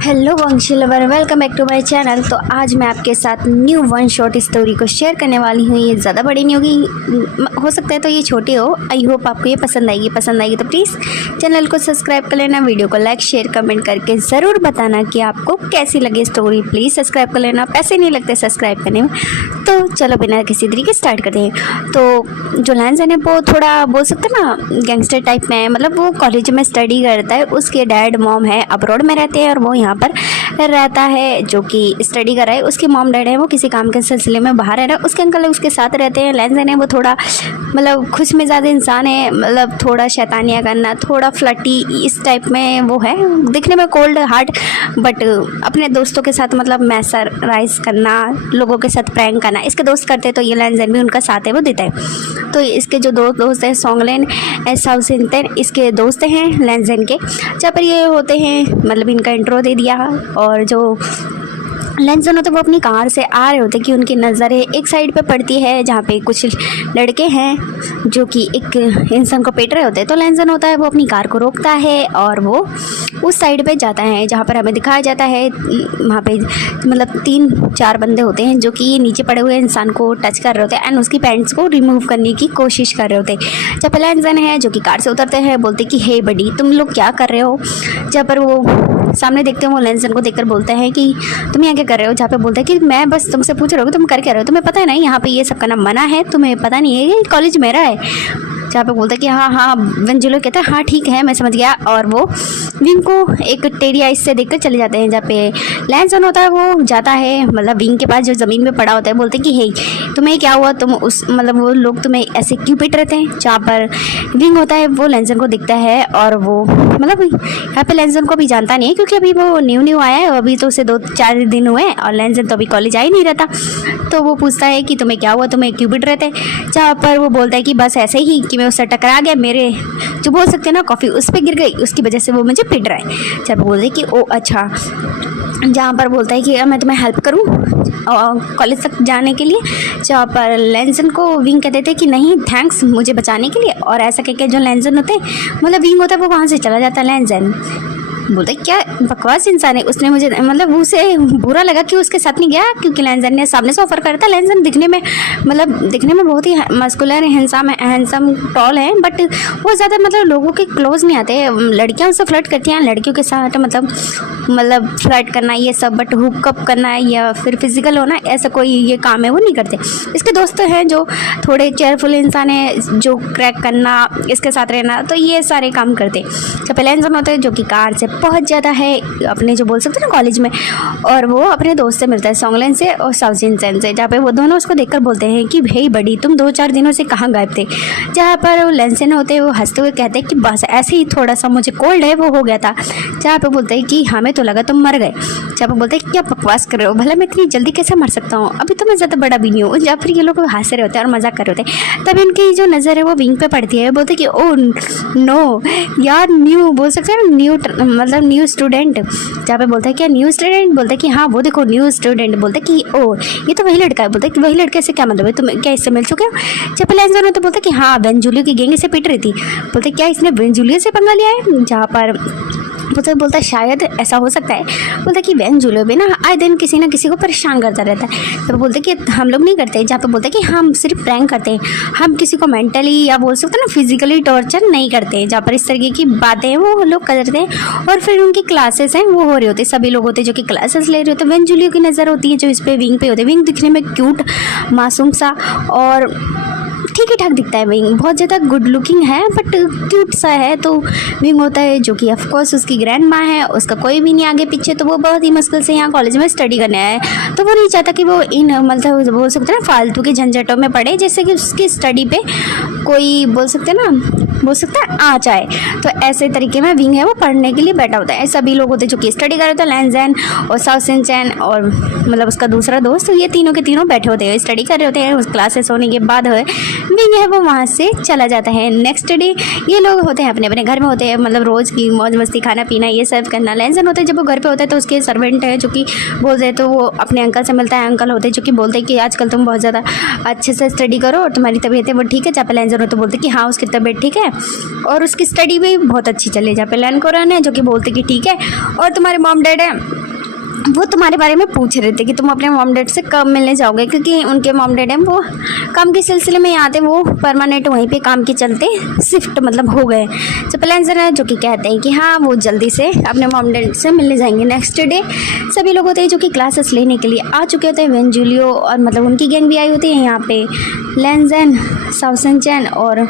Hello Vanshi lover, welcome back to my channel. तो आज मैं आपके साथ न्यू वन शॉट स्टोरी को शेयर करने वाली हूँ। ये ज़्यादा बड़ी नहीं होगी, हो सकता है तो ये छोटी हो। आई होप आपको ये पसंद आएगी तो प्लीज़ चैनल को सब्सक्राइब कर लेना, वीडियो को लाइक शेयर कमेंट करके ज़रूर बताना कि आपको कैसी लगी स्टोरी। प्लीज़ सब्सक्राइब कर लेना, पैसे नहीं लगते सब्सक्राइब करने में। तो चलो बिना किसी तरीके स्टार्ट करते हैं। तो जो लैंसन है वो थोड़ा बोल सकते हैं ना गैंगस्टर टाइप में है, मतलब वो कॉलेज में स्टडी करता है। उसके डैड मॉम है अब्रॉड में रहते हैं और वो यहाँ पर रहता है जो कि स्टडी कर रहा है। उसके मॉम डैड है वो किसी काम के सिलसिले में बाहर रह रहा है। उसके अंकल उसके साथ रहते हैं। लैंसन है वो थोड़ा मतलब खुश मिजाज इंसान है, मतलब थोड़ा शैतानियाँ करना, थोड़ा फ्लटी इस टाइप में वो है। दिखने में कोल्ड हार्ट बट अपने दोस्तों के साथ मतलब मैसराइज करना, लोगों के साथ प्रैंक करना इसके दोस्त करते, तो ये लैंसन भी उनका साथ है वो देता है। तो इसके जो दो दोस्त हैं सोंगलेन साउसिंगटन, इसके दोस्त हैं लैंसन के। जहाँ पर ये होते हैं मतलब इनका इंट्रो दे दिया। और जो लैंसन होते वो अपनी कार से आ रहे होते कि उनकी नज़रें एक साइड पे पड़ती है जहाँ पे कुछ लड़के हैं जो कि एक इंसान को पीट रहे होते हैं। तो लैंसन होता है वो अपनी कार को रोकता है और वो उस साइड पे जाता है जहाँ पर हमें दिखाया जाता है। वहाँ पे मतलब 3-4 बंदे होते हैं जो कि नीचे पड़े हुए इंसान को टच कर रहे होते हैं एंड उसकी पैंट्स को रिमूव करने की कोशिश कर रहे होते हैं। जहाँ पर लैंसन है जो कि कार से उतरते हैं, बोलते कि हे बडी तुम लोग क्या कर रहे हो। जहाँ पर वो सामने देखते हैं वो लैंसन को देखकर बोलते हैं कि तुम यहाँ क्या कर रहे हो। जहाँ पे बोलता है कि मैं बस तुमसे पूछ रहा हूँ तुम कर क्या रहे हो, तुम्हें पता है ना यहाँ पे ये सब करना मना है, तुम्हें पता नहीं है ये कॉलेज मेरा है। जहाँ पे बोलता है कि हाँ वेंजुलो कहता है हाँ ठीक है मैं समझ गया। और वो विंग को एक टेढ़ी आइस से देखकर चले जाते हैं। जहाँ पे लैंसन होता है वो जाता है मतलब विंग के पास जो ज़मीन में पड़ा होता है, बोलते हैं कि हे तुम्हें क्या हुआ, तुम उस मतलब वो लोग तुम्हें ऐसे क्यों पिट रहे थे। जहाँ पर विंग होता है वो लैंसन को दिखता है और वो मतलब यहाँ पे लैंसन को भी जानता नहीं है क्योंकि अभी वो न्यू आया है, अभी तो उसे 2-4 दिन हुए हैं और लैंसन तो अभी कॉलेज आ ही नहीं रहता। तो वो पूछता है कि तुम्हें क्या हुआ, तुम्हें क्यों पिट रहे थे। जहाँ पर वो बोलता है कि बस ऐसे ही कि मैं उससे टकरा गया, मेरे जो बोल सकते हैं ना कॉफ़ी उस पर गिर गई, उसकी वजह से वो मुझे पिट रहा है। जब बोलते कि ओ अच्छा। जहाँ पर बोलता है कि मैं तुम्हें हेल्प करूँ कॉलेज तक जाने के लिए। जहाँ पर लैंसन को विंग कहते थे कि नहीं थैंक्स मुझे बचाने के लिए। और ऐसा कह के जो लैंसन होते हैं मतलब विंग होता है वो वहाँ से चला जाता है। लैंसन बोलते क्या बकवास इंसान है, उसने मुझे मतलब उसे बुरा लगा कि उसके साथ नहीं गया क्योंकि लैंसन ने सामने से ऑफर करा था। लैंसन दिखने में बहुत ही मस्कुलर हैंडसम टॉल है बट वो ज़्यादा मतलब लोगों के क्लोज नहीं आते। लड़कियां उससे फ्लर्ट करती हैं, लड़कियों के साथ मतलब फ्लर्ट करना ये सब, बट हुकअप करना या फिर फिजिकल होना ऐसा कोई ये काम है वो नहीं करते। इसके दोस्त हैं जो थोड़े चेयरफुल इंसान है, जो क्रैक करना इसके साथ रहना, तो ये सारे काम करते। जब लैंसन होते हैं जो कि कार से पहुंच जाता है अपने जो बोल सकते हैं ना कॉलेज में, और वो अपने दोस्त से मिलता है सोंगलेन से और साउसिंगटन से। जहाँ पे वो दोनों उसको देखकर बोलते हैं कि भाई बड़ी तुम 2-4 दिनों से कहाँ गायब थे। जहाँ पर वो लैंसन होते हैं वो हंसते हुए कहते हैं कि बस ऐसे ही थोड़ा सा मुझे कोल्ड है वो हो गया था। जहाँ पे बोलते हैं कि हमें तो लगा तुम मर गए। जहाँ पे बोलते हैं क्या बकवास कर रहे हो, भला मैं इतनी जल्दी कैसे मर सकता हूँ, अभी तो मैं ज़्यादा बड़ा भी नहीं हूँ। जहाँ फिर ये लोग हंस रहे होते हैं और मजाक कर रहे होते हैं। तब इनकी जो नज़र है वो विंग पे पड़ती है। बोलते कि ओ नो यार न्यू बोल सकते हैं न्यू मतलब न्यू स्टूडेंट। जहाँ पे बोलता है क्या न्यू स्टूडेंट, बोलता है कि हाँ वो देखो न्यू स्टूडेंट। बोलता है कि ओ ये तो वही लड़का है। बोलता है कि वही लड़के से क्या मतलब है, तुम क्या इससे मिल चुके हो। जब लैंसन होता बोलता है कि हाँ वेंजुलियो की गैंग इसे पीट रही थी। बोलते क्या इसने वेंजुलियो से पंगा लिया है। जहाँ पर बोलता शायद ऐसा हो सकता है। बोलता कि वेंजुलियो भी ना आए दिन किसी ना किसी को परेशान करता रहता है। तो बोलते कि हम लोग नहीं करते। जहाँ पे बोलते कि हम सिर्फ प्रैंक करते हैं, हम किसी को मेंटली या बोल सकते हैं ना फिजिकली टॉर्चर नहीं करते। जहाँ पर इस तरीके की बातें हैं वो लोग करते हैं। और फिर उनकी क्लासेस हैं वो हो रही होती है, सभी लोग होते हैं जो कि क्लासेस ले रहे होते हैं। वेंजुलियो की नज़र होती है जो इस पर विंग पे होते हैं। विंग दिखने में क्यूट मासूम सा और ठीक ही ठाक दिखता है। विंग बहुत ज़्यादा गुड लुकिंग है बट क्यूट सा है। तो विंग होता है जो कि ऑफकोर्स उसकी ग्रैंड माँ है, उसका कोई भी नहीं आगे पीछे। तो वो बहुत ही मुश्किल से यहाँ कॉलेज में स्टडी करने आया है। तो वो नहीं चाहता कि वो इन मतलब बोल सकते हैं ना फालतू के झंझटों में पड़े, जैसे कि उसकी स्टडी पे कोई बोल सकते हैं आ जाए। तो ऐसे तरीके में विंग है वो पढ़ने के लिए बैठा होता है। सभी लोग होते हैं जो कि स्टडी कर रहे होते हैं, लैंसन और साउसिंगटन और मतलब उसका दूसरा दोस्त, ये तीनों के तीनों बैठे होते हैं स्टडी कर रहे होते हैं। उस क्लासेस होने के बाद विंग है वो वहाँ से चला जाता है। नेक्स्ट डे ये लोग होते हैं अपने अपने घर में होते हैं, मतलब रोज़ की मौज मस्ती खाना पीना ये सर्व करना। लैंसन होते हैं जब वो घर पे होता है तो उसके सर्वेंट है जो कि बोलते हैं, तो वो अपने अंकल से मिलता है। अंकल होते हैं जो कि बोलते हैं कि आजकल तुम बहुत ज़्यादा अच्छे से स्टडी करो और तुम्हारी तबीयत है वो ठीक है। जब लैंसन होते बोलते कि हाँ उसकी तबीयत ठीक है है और उसकी स्टडी भी बहुत अच्छी चली। जहाँ पे लैन कोरन है जो कि बोलते कि ठीक है, और तुम्हारे मॉम डैड है वो तुम्हारे बारे में पूछ रहे थे कि तुम अपने मॉम डैड से कब मिलने जाओगे, क्योंकि उनके मॉम डैड हैं वो काम के सिलसिले में यहाँ थे, वो परमानेंट वहीं पे काम के चलते शिफ्ट मतलब हो गए। तो प्लान्सर है जो कि कहते हैं कि हाँ वो जल्दी से अपने मॉम डैड से मिलने जाएंगे। नेक्स्ट डे सभी लोग होते हैं जो कि क्लासेस लेने के लिए आ चुके होते हैं। वेंजुलियो और मतलब उनकी गैंग भी आई होती है यहाँ पे। लैंजन, साउसेंचैन और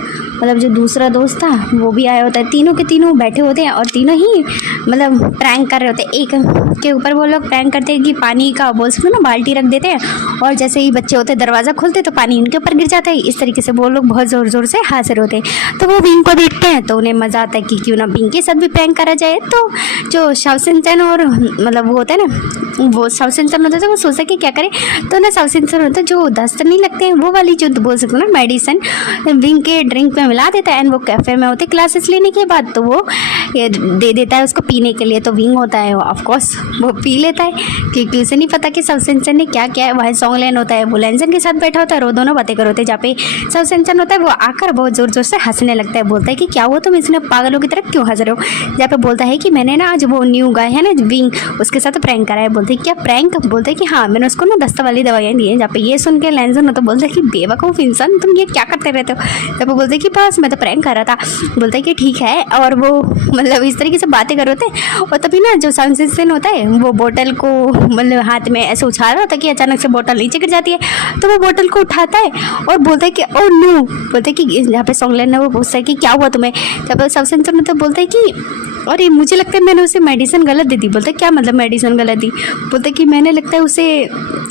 मतलब जो दूसरा दोस्त था वो भी आया होता है। तीनों के तीनों बैठे होते हैं और तीनों ही मतलब प्रैंक कर रहे होते हैं। एक के ऊपर वो लोग प्रैंक करते हैं कि पानी का बोल सकते ना बाल्टी रख देते हैं और जैसे ही बच्चे होते हैं दरवाज़ा खोलते तो पानी उनके ऊपर गिर जाता है। इस तरीके से वो लोग बहुत ज़ोर ज़ोर से हंस रहे होते हैं। तो वो विंग को देखते हैं तो उन्हें मज़ा आता है कि क्यों ना विंग के साथ भी प्रैंक करा जाए। तो जो साउसेंचैन और मतलब वो होता है ना, वो साउसेंचैन होता है वो सोचता है कि क्या करें। तो ना साउसेंचैन होता है जो दस्त नहीं लगते हैं वो वाली जो बोल सकते हो ना मेडिसिन विंग के ड्रिंक में मिला देता है। एंड वो कैफ़े में होते क्लासेस लेने के बाद तो वो दे देता है उसको पीने के लिए। तो विंग होता है ऑफकोर्स वो पी लेता है क्योंकि उसे नहीं पता कि साउसेंचैन ने क्या किया है। वहाँ सॉन्गलैन होता है वो लैंजन के साथ बैठा होता है और वो दोनों बातें कर होते हैं। जहाँ पे साउसेंचैन होता है वो आकर बहुत ज़ोर ज़ोर से हंसने लगता है। बोलता है कि क्या हुआ तुम इसने पागलों की तरह क्यों हंस रहे हो। जहाँ पे बोलता है कि मैंने ना आज वो न्यू गाय है ना विंग उसके साथ प्रैंक करा है। बोलते हैं क्या प्रैंक। बोलते हैं कि हाँ मैंने उसको ना दस्त वाली दवाइयाँ दी हैं। जहाँ पे ये सुन के लैंजन होता है बोलता है कि बेवकूफ़ इंसान तुम ये क्या करते रहते हो। जहाँ पे बोलते हैं कि बस मैं तो प्रैंक कर रहा था। बोलता है कि ठीक है। और वो मतलब इस तरीके से बातें कर होते हैं। और तभी ना जो साउसेंचैन होता है वो बोतल को मतलब हाथ में ऐसे उछाल रहा होता है कि अचानक से बोतल नीचे गिर जाती है। तो वो बोतल को उठाता है और बोलता है कि ओ नो। बोलते है कि यहाँ पे सॉन्गलैन ने वो पूछता है कि क्या हुआ तुम्हें। जब साउसेंचैन मतलब बोलता है कि अरे मुझे लगता है मैंने उसे मेडिसिन गलत दे दी। बोलते क्या मतलब मेडिसिन गलत दी। बोलते कि मैंने लगता है उसे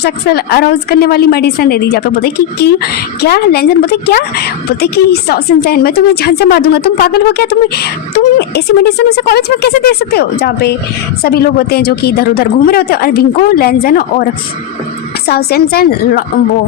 सेक्सुअल अराउज करने वाली मेडिसिन दे दी। जहाँ पे बोलते कि क्या। लैंजन बोलते क्या। बोलते कि साउसेंचैन मैं तुम्हें जान से मार दूंगा। तुम पागल हो क्या। तुम ऐसी मेडिसिन उसे कॉलेज में कैसे दे सकते हो। जहाँ पे सभी लोग होते हैं जो कि इधर उधर घूम रहे होते हैं और विंको लैंजन और साउसेंचैन वो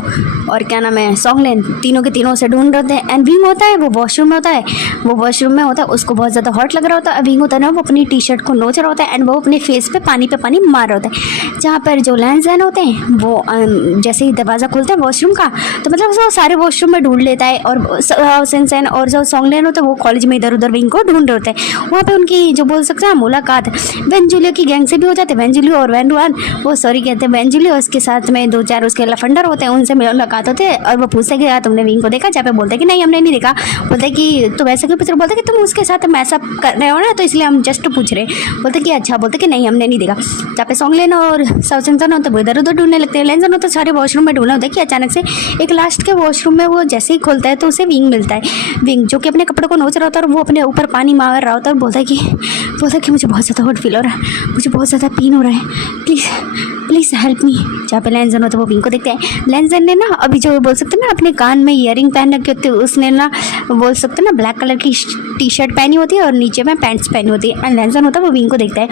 और क्या नाम है सॉन्गलैन तीनों के तीनों से ढूंढ रहे हैं। एंड विंग होता है वो वॉशरूम में होता है। वो वॉशरूम में होता है उसको बहुत ज़्यादा हॉट लग रहा होता है। विंग होता है ना वो अपनी टी शर्ट को नोच रहा होता है एंड वो अपने फेस पे पानी मार रहा होता है। जहाँ पर जो लैंजन होते हैं वो जैसे ही दरवाज़ा खोलते हैं वॉशरूम का तो मतलब वो सारे वॉशरूम में ढूंढ लेता है। और साउसेंचैन और जो सॉन्गलैन होता है वो कॉलेज में इधर उधर विंग को ढूंढ रहे होते हैं। वहाँ पर उनकी जो बोल सकते हैं मुलाकात वेंजुलियो की गैंग से भी हो जाते हैं। वेंजुलियो और वैंडुआन वो सॉरी कहते हैं वेंजुलियो उसके साथ में दो चार उसके लफंडर होते हैं उनसे मुलाकात होते हैं। और वो पूछते कि तुमने विंग को देखा। जहाँ पे बोलते कि नहीं हमने नहीं देखा। बोलते कि तुम ऐसे क्यों पूछ रहे हो। बोलते कि तुम उसके साथ मैसअप कर रहे हो ना तो इसलिए हम जस्ट पूछ रहे। बोलते कि अच्छा। बोलते कि नहीं हमने नहीं देखा। जहाँ पे सॉन्गलैन और साउसेंचैन होते हैं वो इधर उधर ढूंढने लगते हैं। लैंजन होता है सारे वॉशरूम में ढूंढना होता है कि अचानक से एक लास्ट के वॉशरूम में वो जैसे ही खोलता है तो उसे विंग मिलता है। विंग जो कि अपने कपड़ों को नोच रहा होता है और वो अपने ऊपर पानी मार रहा होता है और बोलता है कि मुझे बहुत ज़्यादा हॉट फील हो रहा है। मुझे बहुत ज़्यादा पेन हो रहा है। Please help me. जहाँ पे लैंजन होता है वो विंग को देखते हैं। लैंजन ने ना अभी जो बोल सकते हैं ना अपने कान में ईयरिंग पहन रखी होती है उसने ना बोल सकते हैं ना ब्लैक कलर की टी शर्ट पहनी होती है और नीचे में पैंट्स पहनी होती है। एंड लैंजन होता है वो विंग को देखता है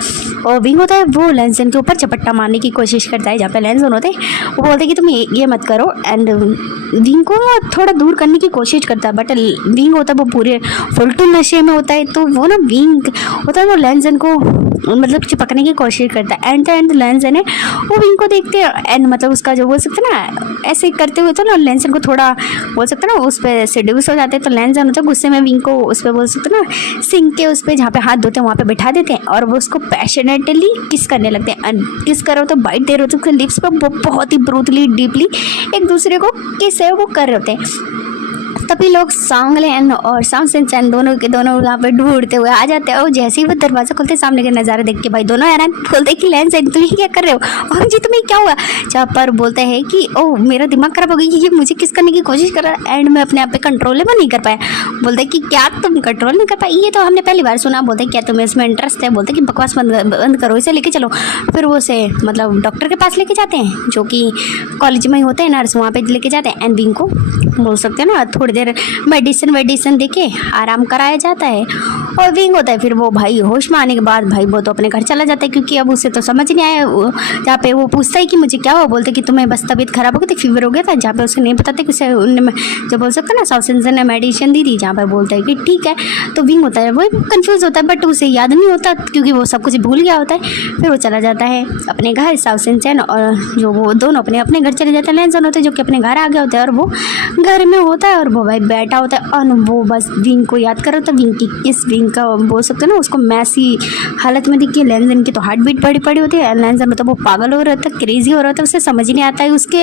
और विंग होता है वो लैंजन के ऊपर झपट्टा मारने की कोशिश करता है। जहाँ पे लैंजन होते हैं वो बोलते हैं कि तुम ये मत करो। एंड विंग को थोड़ा दूर करने की कोशिश करता है बट विंग होता है वो पूरे फुल टू नशे में होता है। तो वो ना विंग होता है वो लैंजन को मतलब चिपकने की कोशिश करता है। एंड लैंजन है वो विंग को देखते हैं एंड मतलब उसका जो बोल सकते हैं ना ऐसे करते हुए तो ना लैंजन को थोड़ा बोल सकते हैं ना उस पर सेड्यूस हो जाते हैं। तो लैंजन होता है गुस्से में विंग को उस पर बोल सकते हैं ना सिंक के उस पर जहाँ पे हाथ धोते हैं वहाँ पे बिठा देते हैं और वो उसको पैशनेटली किस करने लगते हैं। एंड किस करो तो बाइट दे रहे होते हैं उसके लिप्स पर बहुत ही ब्रूटली डीपली एक दूसरे को किस है वो कर रहे होते हैं। तभी लोग सॉन्गलैन और साउसेंचैन दोनों के दोनों वहाँ पे ढूंढते हुए आ जाते हैं। और जैसे ही वो दरवाज़ा खोलते सामने का नज़ारा देख के भाई दोनों हैरान बोलते कि लैंजन तुम ये क्या कर रहे हो और जी तुम्हें क्या हुआ। जहाँ पर बोलते हैं कि ओह मेरा दिमाग खराब हो गया कि ये मुझे किस करने की कोशिश कर रहा है एंड मैं अपने आप पे कंट्रोलेबल नहीं कर पाया। बोलते कि क्या तुम कंट्रोल नहीं कर पाए ये तो हमने पहली बार सुना। बोलते क्या तुम्हें इसमें इंटरेस्ट है। बोलते कि बकवास बंद करो इसे लेके चलो। फिर वो उसे मतलब डॉक्टर के पास लेके जाते हैं जो कि कॉलेज में ही होते हैं नर्स वहाँ पे लेके जाते हैं। एंड विंग को बोल सकते हैं ना थोड़ी देर मेडिसिन देके आराम कराया जाता है और विंग होता है फिर वो भाई होश में आने के बाद भाई वो तो अपने घर चला जाता है, क्योंकि अब उसे तो समझ नहीं आया। जहाँ पे वो पूछता है कि मुझे क्या हुआ, बोलते कि तुम्हें बस तबीयत खराब हो गई थी, फीवर हो गया था। जहाँ पे उसे नहीं बताते कि उसे उनने जो बोल सकते ना साउथ इंडियन ने मेडिसिन दी थी, जहाँ पे बोलता है कि ठीक है। तो विंग होता है वो कंफ्यूज होता है, बट उसे याद नहीं होता क्योंकि वो सब कुछ भूल गया होता है। फिर वो चला जाता है अपने घर, साउथ इंडियन और जो वो दोनों अपने अपने घर चले जाते हैं। लैंसन होते हैं जो कि अपने घर आ गया होता है और वो घर में होता है और वो भाई बैठा होता है और वो बस विंग को याद कर रहा था। विंग की किस विंग का बोल सकते हैं ना, उसको मैसी हालत में दिखी। लैंसन की तो हार्ट बीट बड़ी पड़ी होती है। लैंसन मतलब वो पागल हो रहा था, क्रेजी हो रहा था, उसे समझ ही नहीं आता है उसके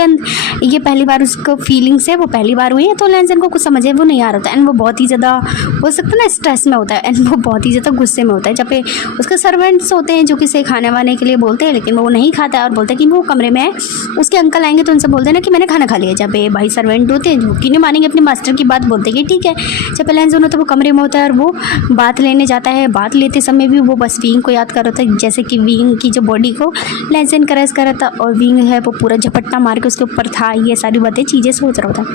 ये पहली बार उसको फीलिंग्स है वो पहली बार हुई है, तो लैंसन को कुछ समझे वो नहीं आ रहा था। एंड वो बहुत ही ज़्यादा बोल सकते हैं ना स्ट्रेस में होता है एंड वो बहुत ही ज़्यादा गुस्से में होता है। जब पे उसके सर्वेंट्स होते हैं जो कि से खाने वाने के लिए बोलते हैं, लेकिन वो नहीं खाता है और बोलते हैं कि वो कमरे में है। उसके अंकल आएंगे तो उनसे बोलते हैं ना कि मैंने खाना खा लिया। जब पे भाई सर्वेंट होते हैं जो कि नहीं मानेंगे अपने मास्टर की बात, बोलते हैं कि ठीक है। जब पे लैंसन होता है वो कमरे में होता है और वो बात लेने जाता है। बात लेते समय भी वो बस विंग को याद कर रहा था, जैसे कि विंग की जो बॉडी को लैंसन करस कर रहा था और विंग है वो पूरा झपट्टा मार के उसके ऊपर था। ये सारी बातें चीज़ें सोच रहा था।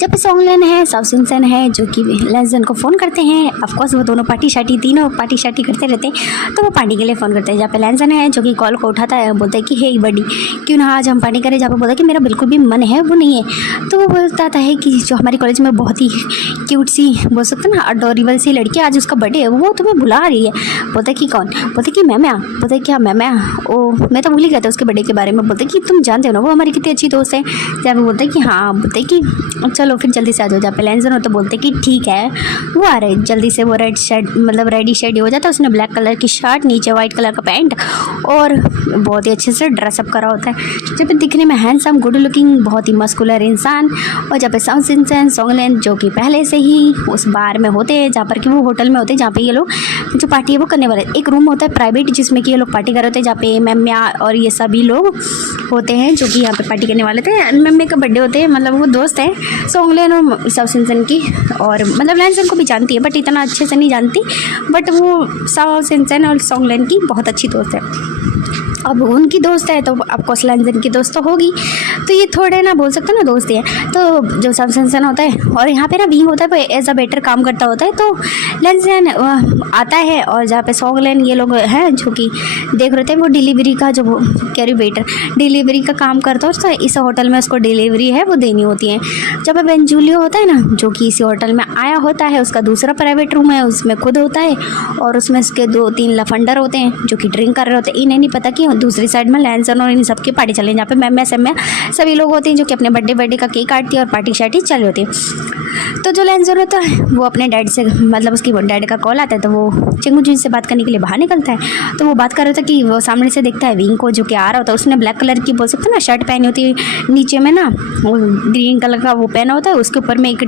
जब सोंगलेन है साउथ इंडियन है जो कि लैंसन को फ़ोन करते हैं। ऑफकोर्स वो दोनों पार्टी शार्टी तीनों पार्टी शार्टी करते रहते हैं, तो वो पार्टी के लिए फ़ोन करते हैं। जहाँ पे लैंसन है जो कि कॉल को उठाता है, बोलता है कि हे बडी क्यों ना आज हम पार्टी करें। जहाँ पे बोलता है कि मेरा बिल्कुल भी मन है वो नहीं है। तो वो बोलता है कि जो हमारे कॉलेज में बहुत ही क्यूट सी बोल सकते ना अडोरेबल सी लड़की आज उसका बर्थडे है, वो तुम्हें बुला रही है। बोलता है कि कौन, बोलते कि मैम। बोलता है क्या मैम? ओ मैं तो भूल ही गया था उसके बर्थडे के बारे में। बोलते कि तुम जानते हो ना वो हमारी कितनी अच्छी दोस्त है। जहाँ पे बोलते हैं कि हाँ। बोलते कि चलो फिर जल्दी से आ जाओ। जहाँ पे लैंसन हो तो बोलते कि ठीक है वो आ रहे जल्दी से। वो रेड शर्ट मतलब रेडी शेडी हो जाता है, उसने ब्लैक कलर की शर्ट नीचे वाइट कलर का पैंट और बहुत ही अच्छे से ड्रेसअप करा होता है। जब दिखने में हैंडसम गुड लुकिंग बहुत ही मस्कुलर इंसान। और जहाँ पे साउथ इंडियन सोंगलेन जो कि पहले से ही उस बार में होते हैं, जहाँ पर कि वो होटल में होते हैं जहाँ पे ये लोग जो पार्टी है वो करने वाले। एक रूम होता है प्राइवेट जिसमें कि ये लोग पार्टी कर रहे होते हैं, जहाँ पे मैम्या और ये सभी लोग होते हैं जो कि यहाँ पे पार्टी करने वाले थे। मैम्या का बर्थडे होते हैं, मतलब वो दोस्त है सोंगलेन और साउथ इंडियन की, और मतलब लैंसन को भी जानती है बट इतना अच्छे से नहीं जानती, बट वो साउथ इंडियन और सोंगलेन की बहुत अच्छी दोस्त है। अब उनकी दोस्त है तो ऑफकोर्स लैंसन की दोस्त तो होगी, तो ये थोड़े ना बोल सकते ना दोस्त है। तो जो साउथ इंडियन होता है और यहाँ पे ना विंग होता है वो एज अ वेटर काम करता होता है। तो लैंसन आता है और जहाँ पे सोंगलेन ये लोग हैं जो कि देख रहे थे, वो डिलीवरी का जो कैरी वेटर डिलीवरी का काम करता है, तो इस होटल में उसको डिलीवरी है वो देनी होती है। जब वेंजुलियो होता है ना जो कि इसी होटल में आया होता है, उसका दूसरा प्राइवेट रूम है उसमें खुद होता है और उसमें उसके 2-3 लफंडर होते हैं जो कि ड्रिंक कर रहे होते हैं। इन्हें नहीं पता कि दूसरी साइड में लैंसन और इन सब की पार्टी चल रही है, जहाँ पे मैम सभी लोग होते हैं जो कि अपने बर्थडे का केक काटती है और पार्टी शार्टी चल रही होती है। तो जो लैंसन होता है वो अपने डैड से मतलब उसकी डैड का कॉल आता है, तो वो चिंगू से बात करने के लिए बाहर निकलता है। तो वो बात कर रहा था कि वो सामने से देखता है विंग को जो कि आ रहा होता है। उसने ब्लैक कलर की बोल सकते ना शर्ट पहनी होती है, नीचे में ना वो ग्रीन कलर का वो पहना होता है, उसके ऊपर में एक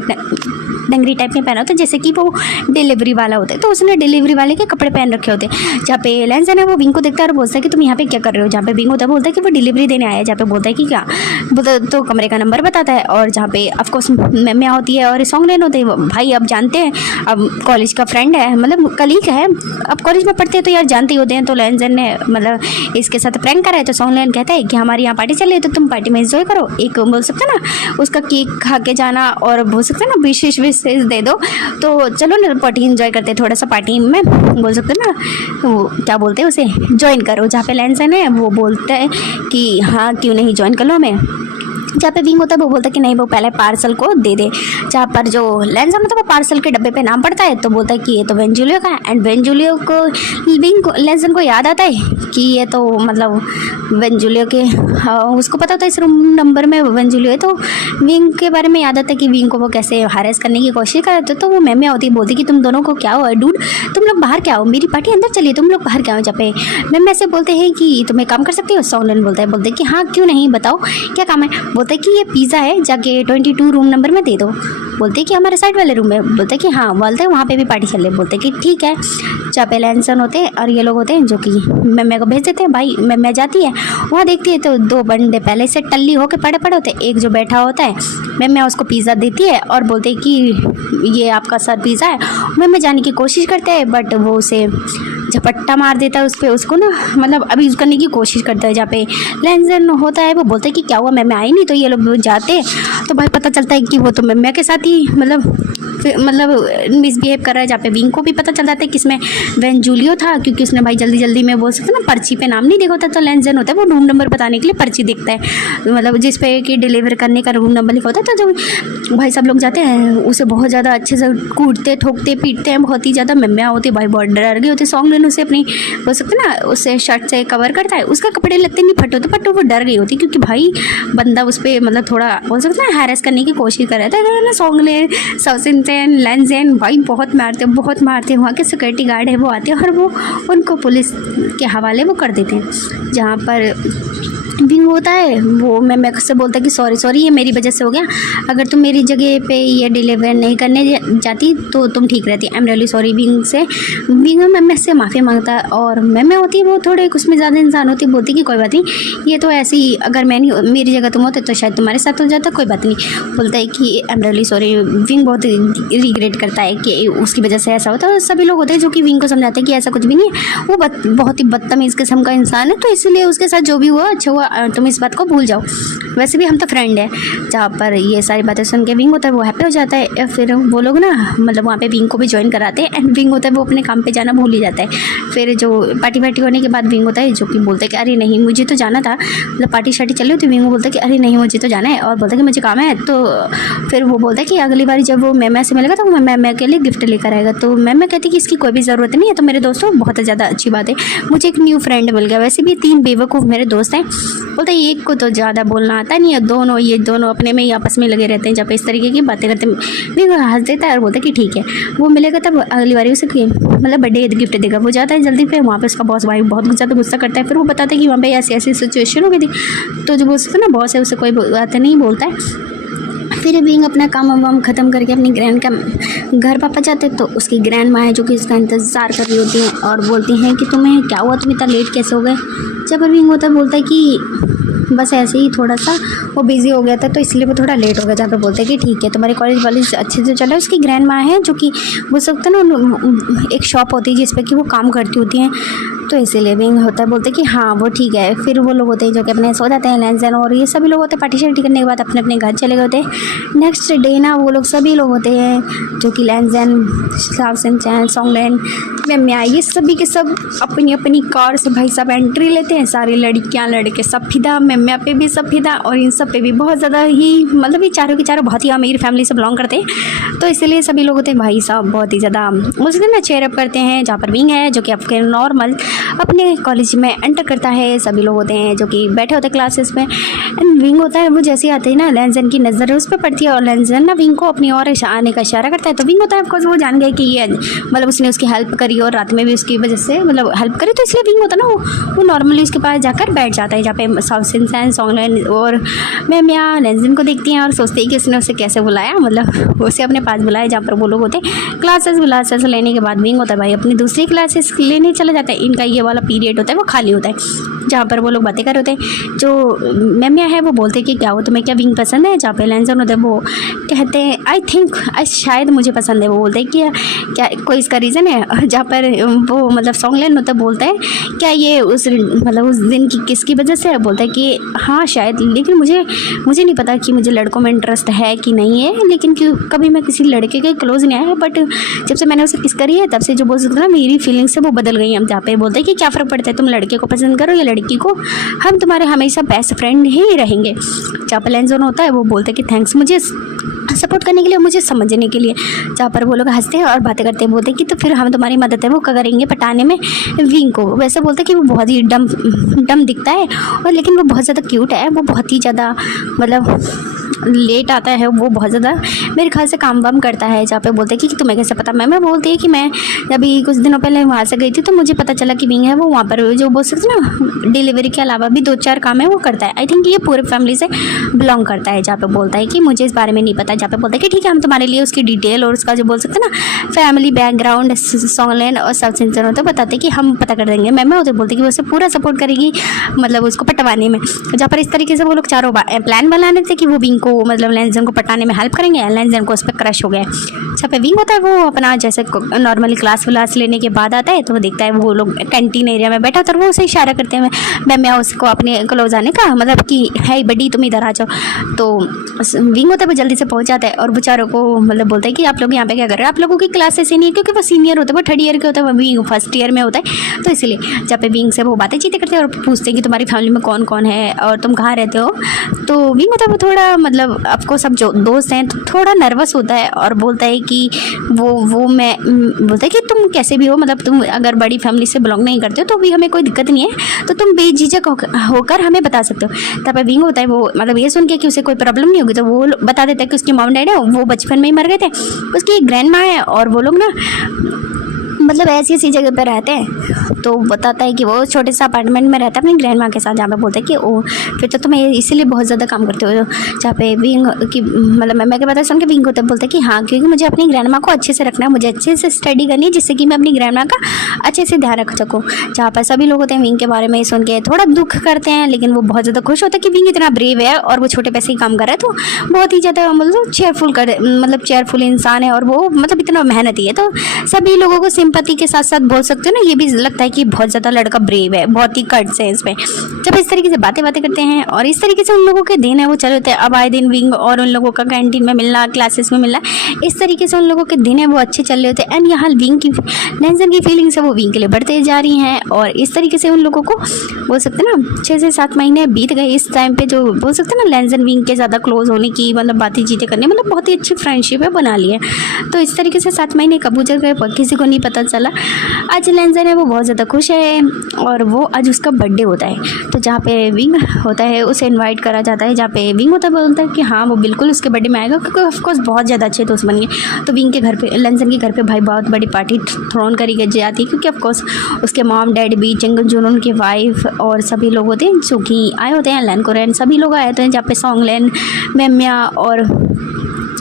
डंगरी टाइप में पहना होता है जैसे कि वो डिलीवरी वाला होता है। तो उसने डिलीवरी वाले के कपड़े पहन रखे होते हैं। जहाँ पे लैंसन है वो विंग को देखता है और बोलता है कि तुम यहाँ पे क्या कर रहे हो। जहाँ पे विंग होता है बोलता है कि वो डिलीवरी देने आया है। जहाँ पे बोलता है कि क्या बोलता तो कमरे का नंबर बताता है, और जहाँ पे ऑफकोर्स मैम्या होती है और सोंगलेन होते हैं। भाई अब जानते हैं अब कॉलेज का फ्रेंड है मतलब कलीग है, अब कॉलेज में पढ़ते हैं तो यार जानते ही होते हैं। तो लैंसन ने मतलब इसके साथ प्रैंक करा है। तो सोंगलेन कहता है कि हमारे यहाँ पार्टी चल रही है तो तुम पार्टी में एंजॉय करो, एक बोल सकते ना उसका केक खा के जाना और बोल सकते ना विशेष दे दो। तो चलो ना पार्टी एंजॉय करते थोड़ा सा, पार्टी में बोल सकते ना वो क्या बोलते हैं उसे ज्वाइन करो। जहाँ पे लैंसन है वो बोलता है कि हाँ क्यों नहीं ज्वाइन कर लो मैं। जहाँ पे विंग होता है वो बोलता है कि नहीं वो पहले पार्सल को दे दे। जहाँ पर जो लैंसन होता है वो पार्सल के डब्बे पे नाम पड़ता है, तो बोलता है कि ये तो वेंजुलियो का है। एंड वेंजुलियो को विंग को लैंसन को याद आता है कि ये तो मतलब वेंजुलियो के उसको पता होता है इस रूम नंबर में वेंजुलियो है। तो विंग के बारे में याद आता है कि विंग को वो कैसे हैरेस करने की कोशिश कर रहे थे। तो वो मैम्या होती है बोलती कि तुम दोनों को क्या हो डूड, तुम लोग बाहर क्या हो, मेरी पार्टी अंदर चलिए, तुम लोग बाहर क्या हो। जहाँ पे मैम्या से बोलते हैं कि तुम्हें काम कर सकती हो। सोंगलेन बोलते हैं कि हाँ क्यों नहीं बताओ क्या काम है। बोलते कि ये पिज़्ज़ा है जाके 22 रूम नंबर में दे दो। बोलते कि हमारे साइड वाले रूम में। बोलते कि हाँ, बोलते वहाँ पे भी पार्टी चल रही है। बोलते कि ठीक है। जहाँ पे लैंसन होते हैं और ये लोग होते हैं जो कि मैम्या को भेज देते हैं। भाई मैम्या जाती है वहाँ देखती है तो 2 बंदे पहले से टल्ली होके पड़े होते हैं। एक जो बैठा होता है मैम्या उसको पिज़्ज़ा देती है और बोलते कि ये आपका सर पिज़्ज़ा है। मैम्या जाने की कोशिश करते हैं बट वो उसे झपट्टा मार देता है उस पर, उसको ना मतलब अभी यूज़ करने की कोशिश करता है। जहाँ पे लैंसन होता है वो बोलता है कि क्या हुआ मैम्या आई नहीं। तो ये लोग जाते हैं तो भाई पता चलता है कि वो तो मैम्या के साथ ही मतलब मतलब मिसबिहेव कर रहा है, जहाँ पे विंग को भी पता चल जाता है कि इसमें वैन जूलियो था, क्योंकि उसने भाई जल्दी जल्दी में बोल सकते ना पर्ची पे नाम नहीं देखा होता, तो लैंजन होता है वो रूम नंबर बताने के लिए पर्ची देखता है, मतलब जिस पे कि डिलीवर करने का रूम नंबर लिखा होता है। तो जो भाई सब लोग जाते हैं उसे बहुत ज़्यादा अच्छे से कूटते ठोकते पीटते हैं, बहुत ही ज़्यादा मेम्या होती, भाई बहुत डर गई होती। सॉन्ग लेने उसे अपनी बोल सकते ना उसे शर्ट से कवर करता है, उसका कपड़े लगते नहीं फटे होते, बट वो डर गई होती क्योंकि भाई बंदा उस पर मतलब थोड़ा बोल सकते ना हैरेस करने की कोशिश कर रहा था ना। सॉन्ग ले साउसेंटेन लैंजेन भाई बहुत मारते वहाँ के सिक्योरिटी गार्ड है वो आते हैं और वो उनको पुलिस के हवाले वो कर देते हैं। जहाँ पर विंग होता है वो मैं से बोलता है कि सॉरी ये मेरी वजह से हो गया, अगर तुम मेरी जगह पे ये डिलीवर नहीं करने जाती तो तुम ठीक रहती। I am really sorry. Wing मैं से माफ़ी मांगता है, और मैं होती है वो थोड़े उसमें ज़्यादा इंसान होती है, बोलती कि कोई बात नहीं, ये तो ऐसे ही, अगर मैं नहीं मेरी जगह तुम होते तो शायद तुम्हारे साथ हो जाता, कोई बात नहीं। बोलता है कि I am really sorry. Wing बहुत रिग्रेट करता है कि उसकी वजह से ऐसा होता है। सभी लोग होते हैं जो कि विंग को समझाते हैं कि ऐसा कुछ भी नहीं है, वो बहुत ही बदतमीज़ किस्म का इंसान है, तो इसलिए उसके साथ जो भी हुआ अच्छा हुआ, तुम इस बात को भूल जाओ, वैसे भी हम तो फ्रेंड है। जहाँ पर ये सारी बातें सुन के विंग होता है वो हैप्पी हो जाता है। फिर वो लोग ना मतलब वहाँ पे विंग को भी ज्वाइन कराते हैं, एंड विंग होता है वो अपने काम पे जाना भूल ही जाता है। फिर जो पार्टी होने के बाद विंग होता है जो कि बोलता है कि अरे नहीं मुझे तो जाना था, मतलब पार्टी शार्टी चली होती, विंग बोलता है कि अरे नहीं मुझे तो जाना है, और बोलता है कि मुझे काम है। तो फिर वो बोलता है कि अगली बार जब वो मैम से मिलेगा तो वो मैम के लिए गिफ्ट लेकर आएगा। तो मैम कहती है कि इसकी कोई भी ज़रूरत नहीं है। तो मेरे दोस्तों बहुत ज़्यादा अच्छी बात है, मुझे एक न्यू फ्रेंड मिल गया, वैसे भी 3 बेवकूफ़ मेरे दोस्त हैं। बोलते हैं एक को तो ज़्यादा बोलना आता नहीं है, ये दोनों अपने में ही आपस में लगे रहते हैं, जब इस तरीके की बातें करते भी हंस देता है और बोलता है कि ठीक है वो मिलेगा तब अगली बार उसे मतलब बर्थडे गिफ्ट देगा। वो जाता है जल्दी, फिर वहाँ पे उसका बॉस भाई बहुत ज़्यादा गुस्सा करता है। फिर वो बताता है कि वहाँ पे ऐसी सिचुएशन हो गई थी, तो जो बोलते ना बॉस है उसे कोई बात नहीं बोलता है। फिर विंग अपना काम वाम ख़त्म करके अपनी ग्रैंड का घर वापस जाते हैं, तो उसकी ग्रैंड माँ है जो कि उसका इंतज़ार कर रही होती हैं और बोलती हैं कि तुम्हें क्या हुआ, तुम इतना लेट कैसे हो गए। जब विंग होता है बोलता है कि बस ऐसे ही थोड़ा सा वो बिज़ी हो गया था तो इसलिए वो थोड़ा लेट हो गया। जहाँ पे बोलते हैं कि ठीक है तुम्हारे कॉलेज अच्छे से चला। उसकी ग्रैंड माँ है जो कि बोल सकते हैं ना एक शॉप होती है जिस पे कि वो काम करती होती हैं, तो इसीलिए विंग होता है बोलते हैं कि हाँ वो ठीक है। फिर वो लोग होते हैं जो कि अपने सो जाते हैं, लैंजन और ये सभी लोग होते हैं, पार्टी शार्टी करने के बाद अपने अपने घर चले गए होते हैं। नेक्स्ट डे ना वो लोग सभी लोग होते हैं जो कि लैंजन साउसेंचैन सॉन्गलैंड मेम्या ये सभी के सब अपनी अपनी कार से भाई सब एंट्री लेते हैं। सारी लड़कियाँ लड़के सब फिदा, मेम्या पे भी सब फिदा, और इन सब पे भी बहुत ज़्यादा ही मतलब ये चारों के चारों बहुत ही अमीर फैमिली से बिलोंग करते हैं, तो इसलिए सभी लोग होते हैं भाई साहब बहुत ही ज़्यादा मुझे ना चेयर अप करते हैं। जहाँ पर विंग है जो कि आपके नॉर्मल अपने कॉलेज में एंटर करता है, सभी लोग होते हैं जो कि बैठे होते हैं क्लासेस में। एंड विंग होता है वो जैसे ही आते हैं ना लैंजन की नज़र उस पर पड़ती है और लैंजन ना विंग को अपनी ओर आने का इशारा करता है। तो विंग होता है ऑफकोर्स वो जान गया कि ये मतलब उसने उसकी हेल्प करी और रात में भी उसकी वजह से मतलब हेल्प करी, तो इसलिए विंग होता है ना वो नॉर्मली उसके पास जाकर बैठ जाता है। जहाँ पे साउसेंचैन सॉन्गलैंड और मेम्या लैंजन को देखती हैं और सोचती है कि उसने उसे कैसे बुलाया, मतलब उसे अपने पास बुलाया। जहाँ पर वो लोग होते हैं क्लासेस लेने के बाद विंग होता है भाई अपनी दूसरी क्लासेस लेने चला जाता है। इनका ये वाला पीरियड होता है वो खाली होता है जहाँ पर वो लोग बातें कर रहे होते हैं। जो मेम्या है वो बोलते हैं कि क्या हो तुम्हें क्या विंग पसंद है। जहाँ पे लैंजन होते हैं वो कहते हैं आई थिंक शायद मुझे पसंद है। वो बोलते हैं कि क्या कोई इसका रीज़न है। जहाँ पर वो मतलब सॉन्गलैंड होता है बोलता है क्या ये उस दिन की किसकी वजह से है। बोलता है कि हाँ शायद, लेकिन मुझे नहीं पता कि मुझे लड़कों में इंटरेस्ट है कि नहीं है, लेकिन क्यों कभी मैं किसी लड़के के क्लोज नहीं आया है, बट जब से मैंने उसे किस करी है तब से जो बोल सकते ना मेरी फीलिंग्स है वो बदल गई हैं। जहाँ पे बोलते हैं कि क्या फ़र्क पड़ता है तुम लड़के को पसंद करो या लड़की को, हम तुम्हारे हमेशा बेस्ट फ्रेंड ही रहेंगे। जहाँ पर लैंजन होता है वो बोलते हैं कि थैंक्स मुझे सपोर्ट करने के लिए, मुझे समझने के लिए। जहाँ पर वो लोग हंसते हैं और बातें करते हैं, बोलते हैं कि तो फिर हम तुम्हारी मदद है वो करेंगे पटाने में विंग को। वैसे बोलते हैं कि वो बहुत ही डम दिखता है और लेकिन वो बहुत ज़्यादा क्यूट है। वो बहुत ही ज़्यादा मतलब लेट आता है, वो बहुत ज़्यादा मेरे ख्याल से काम वाम करता है। जहाँ पे बोलते हैं कि तुम्हें कैसे पता। मैं बोलती है कि मैं अभी कुछ दिनों पहले वहाँ से गई थी तो मुझे पता चला कि विंग है वो वहाँ पर जो बोल सकते ना डिलीवरी के अलावा भी 2-4 काम है वो करता है। आई थिंक ये पूरे फैमिली से बिलोंग करता है। जहाँ पे बोलता है कि मुझे इस बारे में नहीं पता। जहाँ पे बोलता है कि ठीक है हम तुम्हारे लिए उसकी डिटेल और उसका जो बोल सकते ना फैमिली बैकग्राउंड सॉन्गलैंड और सब सेंसर होते बताते कि हम पता कर देंगे। मैं उसे बोलती कि वो उसे पूरा सपोर्ट करेगी मतलब उसको पटवाने में। जहाँ पर इस तरीके से वो लोग चारों प्लान बना रहे थे कि वो विंग विंग को मतलब लैंसन को पटाने में हेल्प करेंगे। लैंसन को उस पर क्रश हो गया। जहाँ पे विंग होता है वो अपना जैसे नॉर्मली क्लास व्लास लेने के बाद आता है तो वो देखता है वो लोग कैंटीन एरिया में बैठा होता है, वो उसे इशारा करते हैं मैं उसको अपने क्लोज आने का, मतलब कि है बड्डी तुम इधर आ जाओ। तो विंग होता है वो जल्दी से पहुंच जाता है और बेचारों को मतलब बोलता है कि आप लोग यहाँ पे क्या कर रहे हो, आप लोगों की क्लास ऐसे नहीं है, क्योंकि वो सीनियर होता है, वो 3rd ईयर के होता है, वो विंग 1st ईयर में होता है। तो इसलिए जहाँ पे विंग से वो बातें चीतें करते हैं और पूछते हैं कि तुम्हारी फैमिली में कौन कौन है और तुम कहाँ रहते हो। तो विंग होता है वो थोड़ा मतलब आपको सब जो दोस्त हैं तो थोड़ा नर्वस होता है और बोलता है कि वो मैं बोलता है कि तुम कैसे भी हो, मतलब तुम अगर बड़ी फैमिली से बिलोंग नहीं करते हो तो भी हमें कोई दिक्कत नहीं है, तो तुम बेझिझक होकर हमें बता सकते हो। तब विंग होता है वो मतलब ये सुन के कि उसे कोई प्रॉब्लम नहीं होगी तो वो बता देता है कि उसकी मॉम डैड है वो बचपन में ही मर गए थे, उसकी एक ग्रैंड माँ है और वो लोग ना मतलब ऐसी ऐसी जगह पे रहते हैं। तो बताता है कि वो छोटे से अपार्टमेंट में रहता है अपनी ग्रैंड माँ के साथ, जहाँ पे बोलता है कि ओ फिर तो तुम्हें इसीलिए बहुत ज़्यादा काम करते हो। जहाँ पे विंग की मतलब मैं के बात सुन के विंग होता है बोलता है कि हाँ क्योंकि मुझे अपनी ग्रैंड माँ को अच्छे से रखना है, मुझे अच्छे से स्टडी करनी है जिससे कि मैं अपनी ग्रैंड माँ का अच्छे से ध्यान रख सकूँ। जहाँ पर सभी लोग होते हैं विंग के बारे में सुन के थोड़ा दुख करते हैं, लेकिन वो बहुत ज़्यादा खुश होता है कि विंग इतना ब्रेव है और वो छोटे पैसे ही काम कर रहा है, तो बहुत ही ज़्यादा मतलब चेयरफुल इंसान है और वो मतलब इतना मेहनती है। तो सभी लोगों को सिंपैथी के साथ साथ बोल सकते हो ना, ये भी लगता है कि बहुत ज़्यादा लड़का ब्रेव है, बहुत ही कट्स है इसमें। जब इस तरीके से बातें करते हैं और इस तरीके से उन लोगों के दिन है वो चल रहे थे। अब आए दिन विंग और उन लोगों का कैंटीन में मिलना, क्लासेस में मिलना, इस तरीके से उन लोगों के दिन है वो अच्छे चल रहे होते हैं। एंड यहाँ विंग की लैंसन की फीलिंग्स है वो विंग के लिए बढ़ते जा रही हैं और इस तरीके से उन लोगों को बोल सकते हैं ना 6 से 7 महीने बीत गए। इस टाइम पे जो बोल सकते हैं ना लैंसन विंग के ज़्यादा क्लोज होने की मतलब बातें चीतें करने मतलब बहुत ही अच्छी फ्रेंडशिप है बना ली है। तो इस तरीके से 7 महीने कब गुजर गए किसी को नहीं पता चला। आज लैंसन है वो बहुत ज़्यादा खुश है और वो आज उसका बर्थडे होता है। तो जहाँ पे विंग होता है उसे इनवाइट करा जाता है, जहाँ पे विंग होता है बोलता है कि हाँ वो बिल्कुल उसके बर्थडे में आएगा, क्योंकि ऑफकोर्स बहुत ज़्यादा अच्छे दोस्त बन गए। तो विंग के घर पे लैंसन के घर पे भाई बहुत बड़ी पार्टी थ्रोन करी जाती है, क्योंकि ऑफकोर्स उसके मॉम डैड भी, चंगन जुनून की वाइफ और सभी लोग होते हैं जो कि आए होते हैं। लैन कोरेन सभी लोग आए होते हैं, जहाँ पे सॉन्गलैन, मेम्या और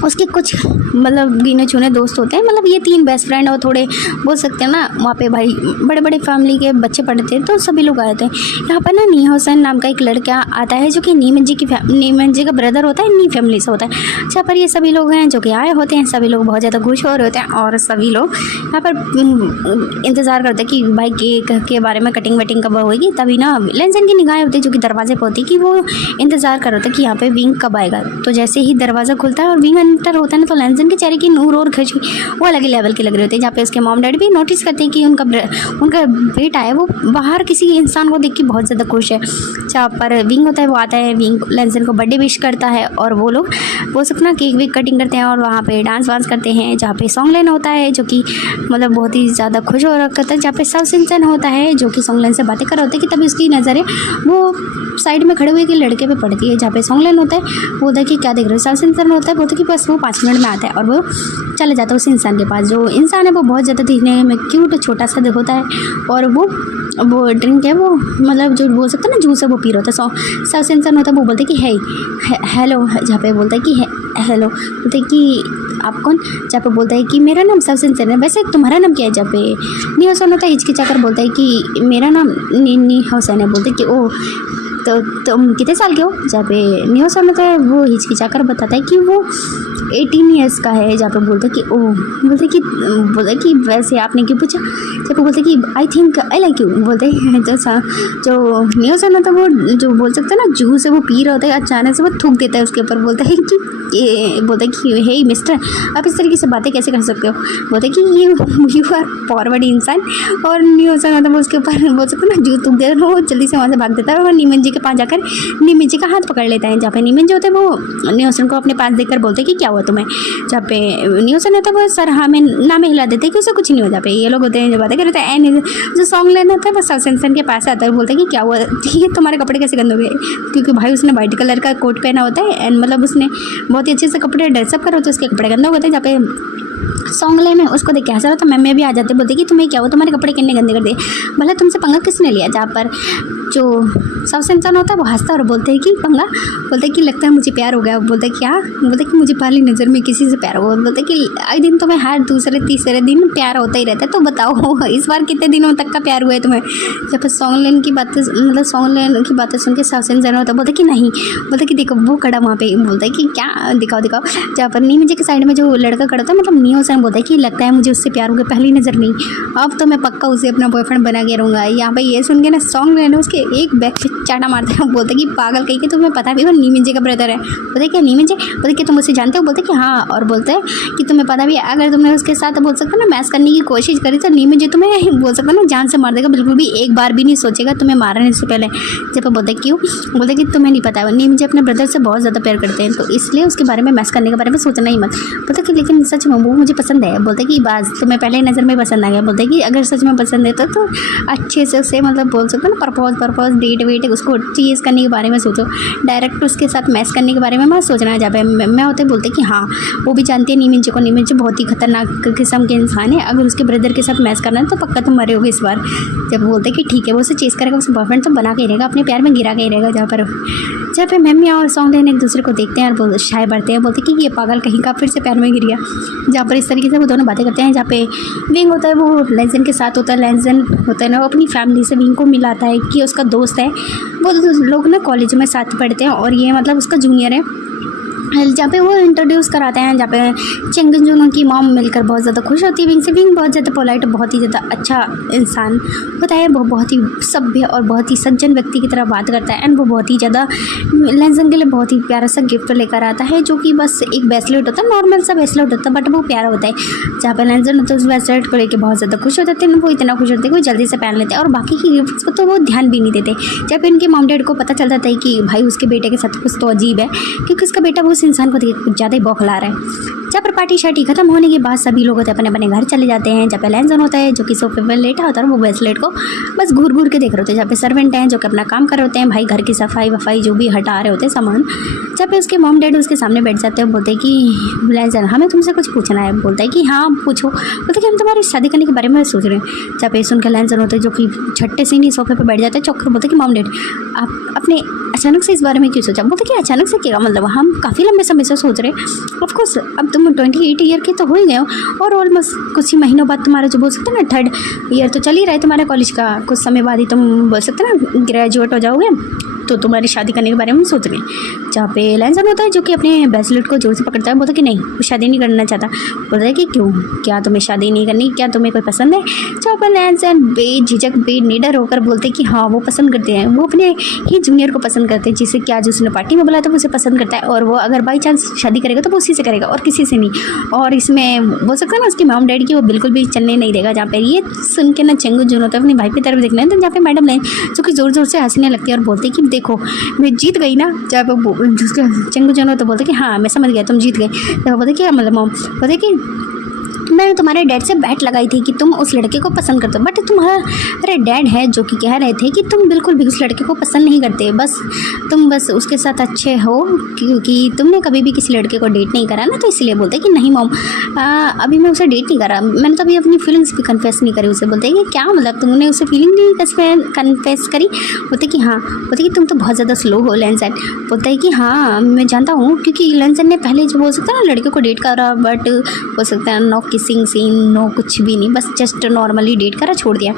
उसके कुछ मतलब गिने चुने दोस्त होते हैं। मतलब ये 3 बेस्ट फ्रेंड और थोड़े बोल सकते हैं ना वहाँ पे भाई बड़े बड़े फैमिली के बच्चे पढ़ते हैं, तो सभी लोग आए थे। यहाँ पर ना नी हुसैन नाम का एक लड़का आता है जो कि नीमन जी का ब्रदर होता है, नी फैमिली से होता है। जहाँ पर ये सभी लोग हैं जो कि आए होते हैं, सभी लोग बहुत ज़्यादा खुश हो रहे होते हैं और सभी लोग यहाँ पर इंतज़ार करते हैं कि भाई केक के बारे में कटिंग वटिंग कब होगी। तभी ना लैंसन की निगाहें होती है जो कि दरवाजे पर होती है कि वो इंतज़ार कर रहे थे कि यहाँ पे विंग कब आएगा। तो जैसे ही दरवाज़ा खुलता है और विंग एंटर होता है ना, तो लैंसन के चेहरे की नूर और खुशी वो अलग ही लेवल के लग रहे होते हैं। जहाँ पे उसके मॉम डैड भी नोटिस करते हैं कि उनका बेटा है वो बाहर किसी इंसान को देख के बहुत ज़्यादा खुश है। जहाँ पर विंग होता है वो आता है, विंग लैंसन को बर्थडे विश करता है और वो लोग वो अपना केक वेक कटिंग करते हैं और वहाँ पे डांस वांस करते हैं। जहाँ पे सॉन्गलैन होता है जो कि मतलब बहुत ही ज़्यादा खुश हो रखा था। जहाँ पे साउ सिंचन होता है जो कि सॉन्गलैन से बातें कर रहे होते हैं कि तभी उसकी नज़रें वो साइड में खड़े हुए के लड़के पे पड़ती है। जहाँ पे सॉन्गलैन होता है वो होता है कि क्या देख रहे हो। साउ सिंचन होता है बोलते कि बस वो 5 मिनट में आता है और वो चले जाता है उस इंसान के पास। जो इंसान है वो बहुत ज़्यादा दिखने में क्यूट छोटा सा होता है और वो ड्रिंक है वो मतलब जो बोल सकते हैं ना जूस है वो पी रहा होता है। साउथ इंसान होता है वो बोलते कि हेलो, जहाँ पे बोलता है कि हेलो, बोलते हैं कि आप कौन। जहाँ पे बोलता है कि मेरा नाम साउथ इंसान है, वैसे तुम्हारा नाम क्या है। जहाँ पे नी हुसैन होता है हिचकिचाकर बोलता है कि मेरा नाम नी हुसैन है। बोलते कि ओ तो तुम कितने साल के हो। जहाँ पे नी हुसैन होता है वो हिचकिचाकर बताता है कि वो 18 ईयर्स का है। जहाँ पे बोलते कि ओ बोलते कि वैसे आपने क्यों पूछा। जब पे बोलते कि I think I like you. बोलते जैसा जो नी हुसैन होता है वो जो बोल सकते हैं ना जूस है वो पी रहा होता है, अचानक से वो थूक देता है उसके ऊपर। बोलता है कि बोलता है कि हे मिस्टर आप इस तरीके से बातें कैसे कर सकते हो। बोलते कि यू आर फॉरवर्ड इंसान। और नी हुसैन होता है वो उसके ऊपर बोल सकते हैं ना जूस थूक देता है, वो जल्दी से वहाँ से भाग देता है और नीमन जी के पास जाकर नीमन जी का हाथ पकड़ लेता है। जहाँ पे नीमन जी होते हैं वो नी हुसैन को अपने पास देखकर बोलते कि क्या हुआ तुम्हें। जहाँ पे नी हुसैन होता है वो सर हाँ में ना में हिला देते कि उसे कुछ नहीं हो। जहाँ पे ये लोग होते हैं जो बातें करते हैं एंड जो सॉन्ग लेना होता है वो साउथ इंसान के पास आता है, बोलते हैं कि क्या हुआ ये तुम्हारे कपड़े कैसे गंदे हो गए। क्योंकि भाई उसने वाइट कलर का कोट पहना होता है एंड मतलब उसने बहुत ही अच्छे से कपड़े ड्रेसअप करा होता है, उसके कपड़े गंदे हो गए थे। जहाँ पे सॉन्ग लेने उसको देख के हंस रहा था। मैं भी आ जाते, बोलते कि तुम्हें क्या हो, तुम्हारे कपड़े कितने गंदे कर दिए, भला तुमसे पंगा किसने लिया। जहाँ पर जो सबसे इंसान होता है वो हंसता और बोलते हैं कि पंगा, बोलते हैं कि लगता है मुझे प्यार हो गया। बोलते हैं क्या, बोलते हैं कि मुझे पहली नज़र में किसी से प्यार हो गया। बोलते हैं कि आए दिन तुम्हें हर दूसरे तीसरे दिन प्यार होता ही रहता है, तो बताओ इस बार कितने दिनों तक का प्यार हुआ है तुम्हें। जब सॉन्ग लेने की बातें, मतलब सॉन्ग लेने की बातें सुन के सबसे इंसान होता है, बोलते कि नहीं, बोलते कि देखो वो खड़ा वहाँ पे, बोलता है कि क्या दिखाओ दिखाओ। जहाँ पर नीम के साइड में जो लड़का खड़ा था, मतलब नी हुसैन, बोलता है कि लगता है मुझे उससे प्यार हो गया पहली नज़र में, अब तो मैं पक्का उसे अपना बॉयफ्रेंड बना के रहूँगा। यहाँ पे ये सुन के ना सॉन्ग लेने उसके एक बैक पे चाटा मारते हैं। बोलते कि पागल कहीं के तुम्हें पता भी वो नीमिंजे का ब्रदर है। बोलते क्या नीमिंजे, बोलते कि तुम उसे जानते हो। बोलते कि हाँ, और बोलते हैं कि तुम्हें पता भी है अगर तुमने उसके साथ बोल सकते ना मैच करने की कोशिश करी तो नीमिंजे तुम्हें बोल सकता ना जान से मार देगा, बिल्कुल भी एक बार भी नहीं सोचेगा तुम्हें मारने से पहले। जब बोलते क्यों, बोलते कि तुम्हें नहीं पता है नीमिंजे अपने ब्रदर से बहुत ज़्यादा प्यार करते हैं, तो इसलिए उसके बारे में मैच करने के बारे में सोचना ही मत। बोलते कि लेकिन सच में वो मुझे पसंद है। बोलते कि बात तुम्हें पहले नज़र में पसंद आ गया। बोलते कि अगर सच में पसंद है तो अच्छे से उसे मतलब बोल सकते ना परपोज डेट वेट उसको चीज़ करने के बारे में सोचो, डायरेक्ट उसके साथ मैच करने के बारे में मत सोचना। जब मैं होते बोलते कि हाँ वो भी जानती है नीमिंजे को, नीमिंजे बहुत ही खतरनाक किस्म के इंसान है, अगर उसके ब्रदर के साथ मैच करना है तो पक्का तुम मरे होगे इस बार। जब बोलते कि ठीक है वो उसे चेस करेगा, उसे बॉयफ्रेंड तो बना के ही रहेगा, अपने प्यार में गिरा के ही रहेगा। जहाँ पे मैम और सॉन्ग लेने एक दूसरे को देखते हैं और शाय बढ़ते हैं, बोलते कि ये पागल कहीं का फिर से प्यार में गिर गया। जहाँ पर इस तरीके से वो दोनों बातें करते हैं। जहाँ पे विंग होता है वो लेंजन के साथ होता है, लेंजन होता है ना वो अपनी फैमिली से विंग को मिलाता है कि उसका दोस्त है, वो लोग ना कॉलेज में साथ पढ़ते हैं और ये मतलब उसका जूनियर है। जहाँ पे वो इंट्रोड्यूस कराते हैं, जहाँ पे चेंगन जून उनकी मॉम मिलकर बहुत ज़्यादा खुश होती है। विंग से विंग बहुत ज़्यादा पोलाइट, बहुत ही ज़्यादा अच्छा इंसान होता है, वो बहुत ही सभ्य और बहुत ही सज्जन व्यक्ति की तरह बात करता है। एंड वो बहुत ही ज़्यादा लेंजन के लिए बहुत ही प्यारा सा गिफ्ट लेकर आता है, जो कि बस एक ब्रेसलेट होता है, नॉर्मल सा ब्रेसलेट होता है बट वो प्यारा होता है। जहाँ पर लेंजन होता है उस ब्रेसलेट को लेकर बहुत ज़्यादा खुश हो जाते हैं, वो इतना खुश होते हैं वो जल्दी से पहन लेते हैं और बाकी की गिफ्ट्स को तो वो ध्यान भी नहीं देते। जब इनके मॉम डैड को पता चल जाता है कि भाई उसके बेटे के साथ कुछ तो अजीब है, क्योंकि उसका बेटा वो उस इंसान को देख ज़्यादा ही बौखला रहा है। जहाँ पर पार्टी शार्टी खत्म होने के बाद सभी लोग होते हैं अपने अपने घर चले जाते हैं। जहाँ पे लेंजन होता है जो कि सोफे पर लेटा होता है, वो ब्रेसलेट को बस घूर घूर के देख रहे होते हैं। जहाँ पे सर्वेंट हैं जो कि अपना काम कर रहे होते हैं, भाई घर की सफाई वफाई जो भी हटा रहे होते हैं सामान। जहाँ पे उसके मॉम डैड उसके सामने बैठ जाते हैं, बोलते हैं कि लेंजन हमें तुमसे कुछ पूछना है। बोलता है कि हाँ पूछो। बोलते कि हम तुम्हारी शादी करने के बारे में सोच रहे हैं। जहाँ पे सुनकर लेंजन होते हैं जो कि छट्टे से नहीं सोफे पर बैठ जाते हैं चौक। बोलते कि मॉम डैड आप अपने अचानक से इस बारे में क्यों सोचा। बोलते कि अचानक से क्या मतलब, हम काफ़ी लंबे समय से सोच रहे हैं। ऑफकोर्स अब तुम 28 ईयर के तो हो ही गए हो और ऑलमोस्ट कुछ ही महीनों बाद तुम्हारा जो बोल सकते हैं ना 3rd ईयर तो चल ही रहा है तुम्हारे कॉलेज का, कुछ समय बाद ही तुम बोल सकते हैं ना ग्रेजुएट हो जाओगे, तो तुम्हारी शादी करने के बारे में सोच रहे हैं। जहाँ पे लेंजन होता है जो कि अपने ब्रेसलेट को जोर से पकड़ता है, बोलता है कि नहीं वो शादी नहीं करना चाहता। बोलता है कि क्यों, क्या तुम्हें शादी नहीं करनी, क्या तुम्हें कोई पसंद है। जहाँ पर लेंजन बेझिझक बेनिडर होकर बोलते कि हाँ वो पसंद करते हैं, वो अपने ही जूनियर को पसंद करते हैं, जिसे क्या जो उसने पार्टी में बोला था वो उसे पसंद करता है और वो अगर बाई चांस शादी करेगा तो वो उसी से करेगा और किसी से नहीं। और इसमें बोल सकता है ना उसकी मॉम डैडी की वो बिल्कुल भी चलने नहीं देगा। जहाँ पर ये सुन के ना चेंगू जून होता है अपने भाई की तरफ देखना है, तो जहाँ पे मैडम लें जो कि ज़ोर ज़ोर से हंसने लगती है और बोलते कि देखो मैं जीत गई ना। जब जिसके चेंगू जून तो बोलते कि हाँ मैं समझ गया तुम जीत गए। जब बोलते कि मतलब मॉम बोलते कि मैंने तुम्हारे डैड से बैट लगाई थी कि तुम उस लड़के को पसंद करते हो, बट तुम्हारे डैड है जो कि कह रहे थे कि तुम बिल्कुल भी उस लड़के को पसंद नहीं करते, तुम बस उसके साथ अच्छे हो क्योंकि तुमने कभी भी किसी लड़के को डेट नहीं करा ना, तो इसलिए बोलते कि नहीं मॉम अभी मैं उसे डेट नहीं करा, मैंने तो अभी अपनी फीलिंग्स भी कन्फेस नहीं करी उसे। बोलते कि क्या मतलब तुमने उसे फीलिंग नहीं कन्फेस करी। बोलते कि हाँ। बोलते कि तुम तो बहुत ज़्यादा स्लो हो लेंजन। बोलता है कि हाँ मैं जानता हूँ, क्योंकि लेंजन ने पहले जो बोल सकता है ना लड़के को डेट करा, बट हो सकता है नो किसिंग सीन नो कुछ भी नहीं, बस जस्ट नॉर्मली डेट करा छोड़ दिया,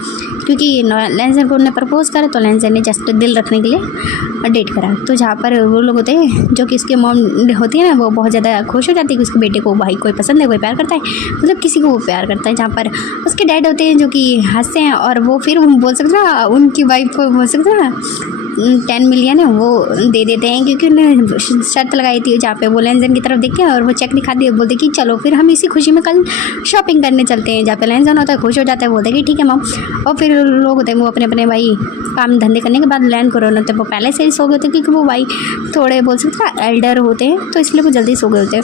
क्योंकि लेंजन को उन्होंने प्रपोज करा तो लेंजन ने जस्ट दिल रखने के लिए डेट करा। तो जहाँ पर वो लोग होते हैं जो कि इसके मॉम होती है ना, वो बहुत ज़्यादा खुश हो जाती है कि उसके बेटे को भाई कोई पसंद है, कोई प्यार करता है, मतलब किसी को वो प्यार करता है। जहाँ पर उसके डैड होते हैं जो कि हंसते हैं और वो फिर बोल सकते ना उनकी वाइफ को बोल सकते ना 10 मिलियन है वो दे देते हैं, क्योंकि उन्होंने शर्त लगाई थी। जहाँ पे वो लेंजन की तरफ देखते हैं और वो चेक दिखा दिए, बोलते कि चलो फिर हम इसी खुशी में कल शॉपिंग करने चलते हैं। जहाँ पे लेंजन होता है खुश हो जाता है, बोलते कि ठीक है मॉम। और फिर लोग होते हैं वो अपने अपने भाई काम धंधे करने के बाद लैंड करो होते हैं, वो पहले से ही सो गए होते हैं, क्योंकि वो भाई थोड़े बोल सकते हैं एल्डर होते हैं तो इसलिए वो जल्दी सो गए होते हैं।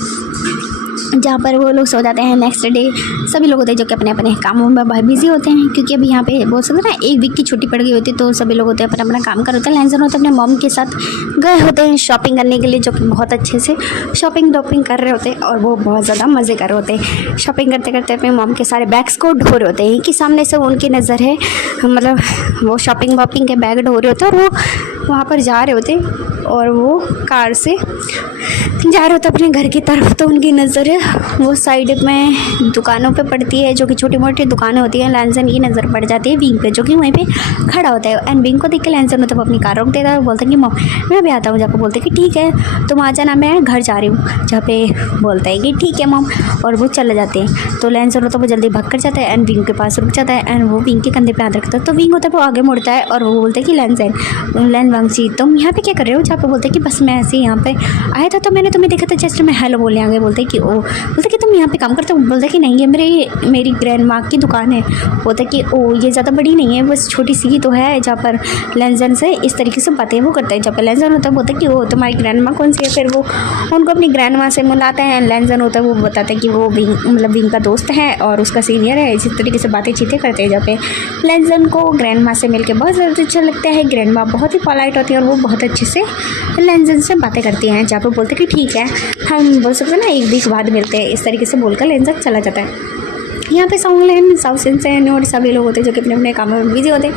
जहाँ पर वो लोग सो जाते हैं। नेक्स्ट डे सभी लोग होते हैं जो कि अपने अपने कामों में बहुत बिजी होते हैं, क्योंकि अभी यहाँ पे बोल सकते हैं ना 1 वीक की छुट्टी पड़ गई होती है, तो सभी लोग होते हैं अपना अपना काम कर होते हैं। लैंसन होते हैं अपने मॉम के साथ गए होते हैं शॉपिंग करने के लिए, जो कि बहुत अच्छे से शॉपिंग कर रहे होते हैं और वो बहुत ज़्यादा मज़े कर रहे होते हैं। शॉपिंग करते करते अपने मॉम के सारे बैग्स को ढो रहे होते हैं कि सामने से उनकी नज़र है, मतलब वो शॉपिंग के बैग ढो रहे होते हैं और वो वहाँ पर जा रहे होते और वो कार से जा रहे होते अपने घर की तरफ। तो उनकी नज़र वो साइड में दुकानों पे पड़ती है, जो कि छोटी मोटी दुकानें होती हैं। लैंसन की नज़र पड़ जाती है विंग पे, जो कि वहीं पे खड़ा होता है। एंड विंग को देख के लैंसन मतलब अपनी कार रोक देता है, बोलते हैं कि मॉम मैं भी आता हूँ। जहाँ पे बोलते हैं कि ठीक है तुम आ जाना, मैं घर जा रही हूँ। जहाँ पे बोलता है कि ठीक है मॉम, और वो चले जाते हैं। तो लैंसन होता है वो जल्दी भाग कर जाता है एंड विंग के पास रुक जाता है एंड वो विंग के कंधे पे हाथ रखता है। तो विंग होता है वो आगे मुड़ता है और वो बोलते हैं कि लैंसन वांगची तुम यहाँ पे क्या कर रहे हो? जहाँ पे बोलते हैं कि बस मैं ऐसे ही यहाँ पे आया था, तो मैंने तुम्हें देखा था, जस्ट मैं हेलो बोलने आ गए। बोलते कि ओ, बोलते कि तुम यहाँ पे काम करते हो? बोलते कि नहीं, ये मेरी ग्रैंड माँ की दुकान है। बोलते कि ओ, ये ज़्यादा बड़ी नहीं है, बस छोटी सी ही तो है। जहाँ पर लैंसन से इस तरीके से बातें वो करता है। जहाँ पर लैंसन होता है बोलते कि ओ तुम्हारी ग्रैंड माँ कौन सी है? फिर वो उनको अपनी ग्रैंड माँ से मिलाते हैं। लैंसन होता है वो बताता है कि वो विंग का दोस्त है और उसका सीनियर है। इसी तरीके से बातें चीतें करते हैं। जहाँ पे लैंसन को ग्रैंड माँ से मिलकर बहुत ज़्यादा अच्छा लगता है। ग्रैंड माँ बहुत ही पोलाइट होती है और वो बहुत अच्छे से लैंसन से बातें करती हैं। जहाँ पर बोलते कि ठीक है हम बोल सकते हैं ना 1 वीक बाद मिलते हैं, इस तरीके से बोलकर लैंसन चला जाता है। यहाँ पे सॉन्गलैन साउथ और सभी लोग होते हैं जो कि अपने अपने कामों में बिजी होते हैं।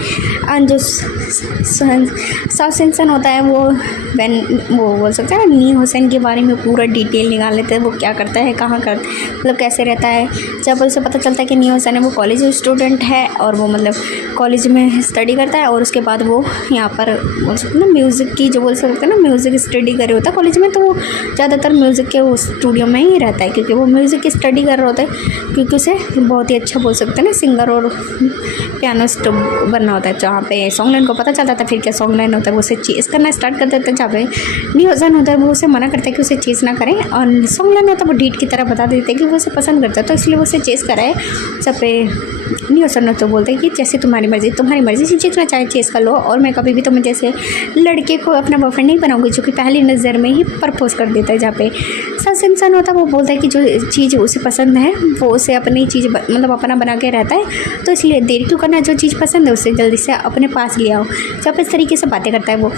एंड जो साउथ सेंसन होता है वो बोल सकते हैं ना नी हुसैन के बारे में पूरा डिटेल निकाल लेते हैं। वो क्या करता है, कहाँ कर मतलब कैसे रहता है। जब उसे पता चलता है कि नी हुसैन है वो कॉलेज स्टूडेंट है और वो मतलब कॉलेज में स्टडी करता है और उसके बाद वो यहाँ पर बोल सकते हैं ना म्यूज़िक की जो बोल सकते हैं ना म्यूज़िक स्टडी कर रहे होता है कॉलेज में। तो वो ज़्यादातर म्यूज़िक के उस स्टूडियो में ही रहता है, क्योंकि वो म्यूज़िक की स्टडी कर रहा होता है, क्योंकि उसे बहुत ही अच्छा बोल सकते हैं ना सिंगर और पियानिस्ट बनना होता है। जहाँ पे सॉन्गलैन को पता चलता था फिर क्या सॉन्गलैन होता है वो उसे चेस करना स्टार्ट कर देता है। जहाँ पे नी हुसैन होता है वो उसे मना करता है कि उसे चेस ना करें, और सॉन्गलैन होता है वो डीट की तरह बता देते हैं कि वो उसे पसंद करता है, तो इसलिए वो उसे चेस कराए। जहाँ पे नी हुसैन होता है बोलते हैं कि जैसे तुम्हारी मर्ज़ी से जितना चाहे चेस कर लो, और मैं कभी भी तुम्हें जैसे लड़के को अपना बॉयफ्रेंड नहीं बनाऊंगी, जो कि पहली नज़र में ही प्रपोज कर देता है। जहाँ पे सच इंसान होता है वो बोलता है कि जो चीज़ उसे पसंद है वो उसे अपनी चीज़ मतलब अपना बना के रहता है, तो इसलिए देर क्यों करना, जो चीज़ पसंद है उसे जल्दी से अपने पास ले आओ। जब इस तरीके से बातें करता है वो।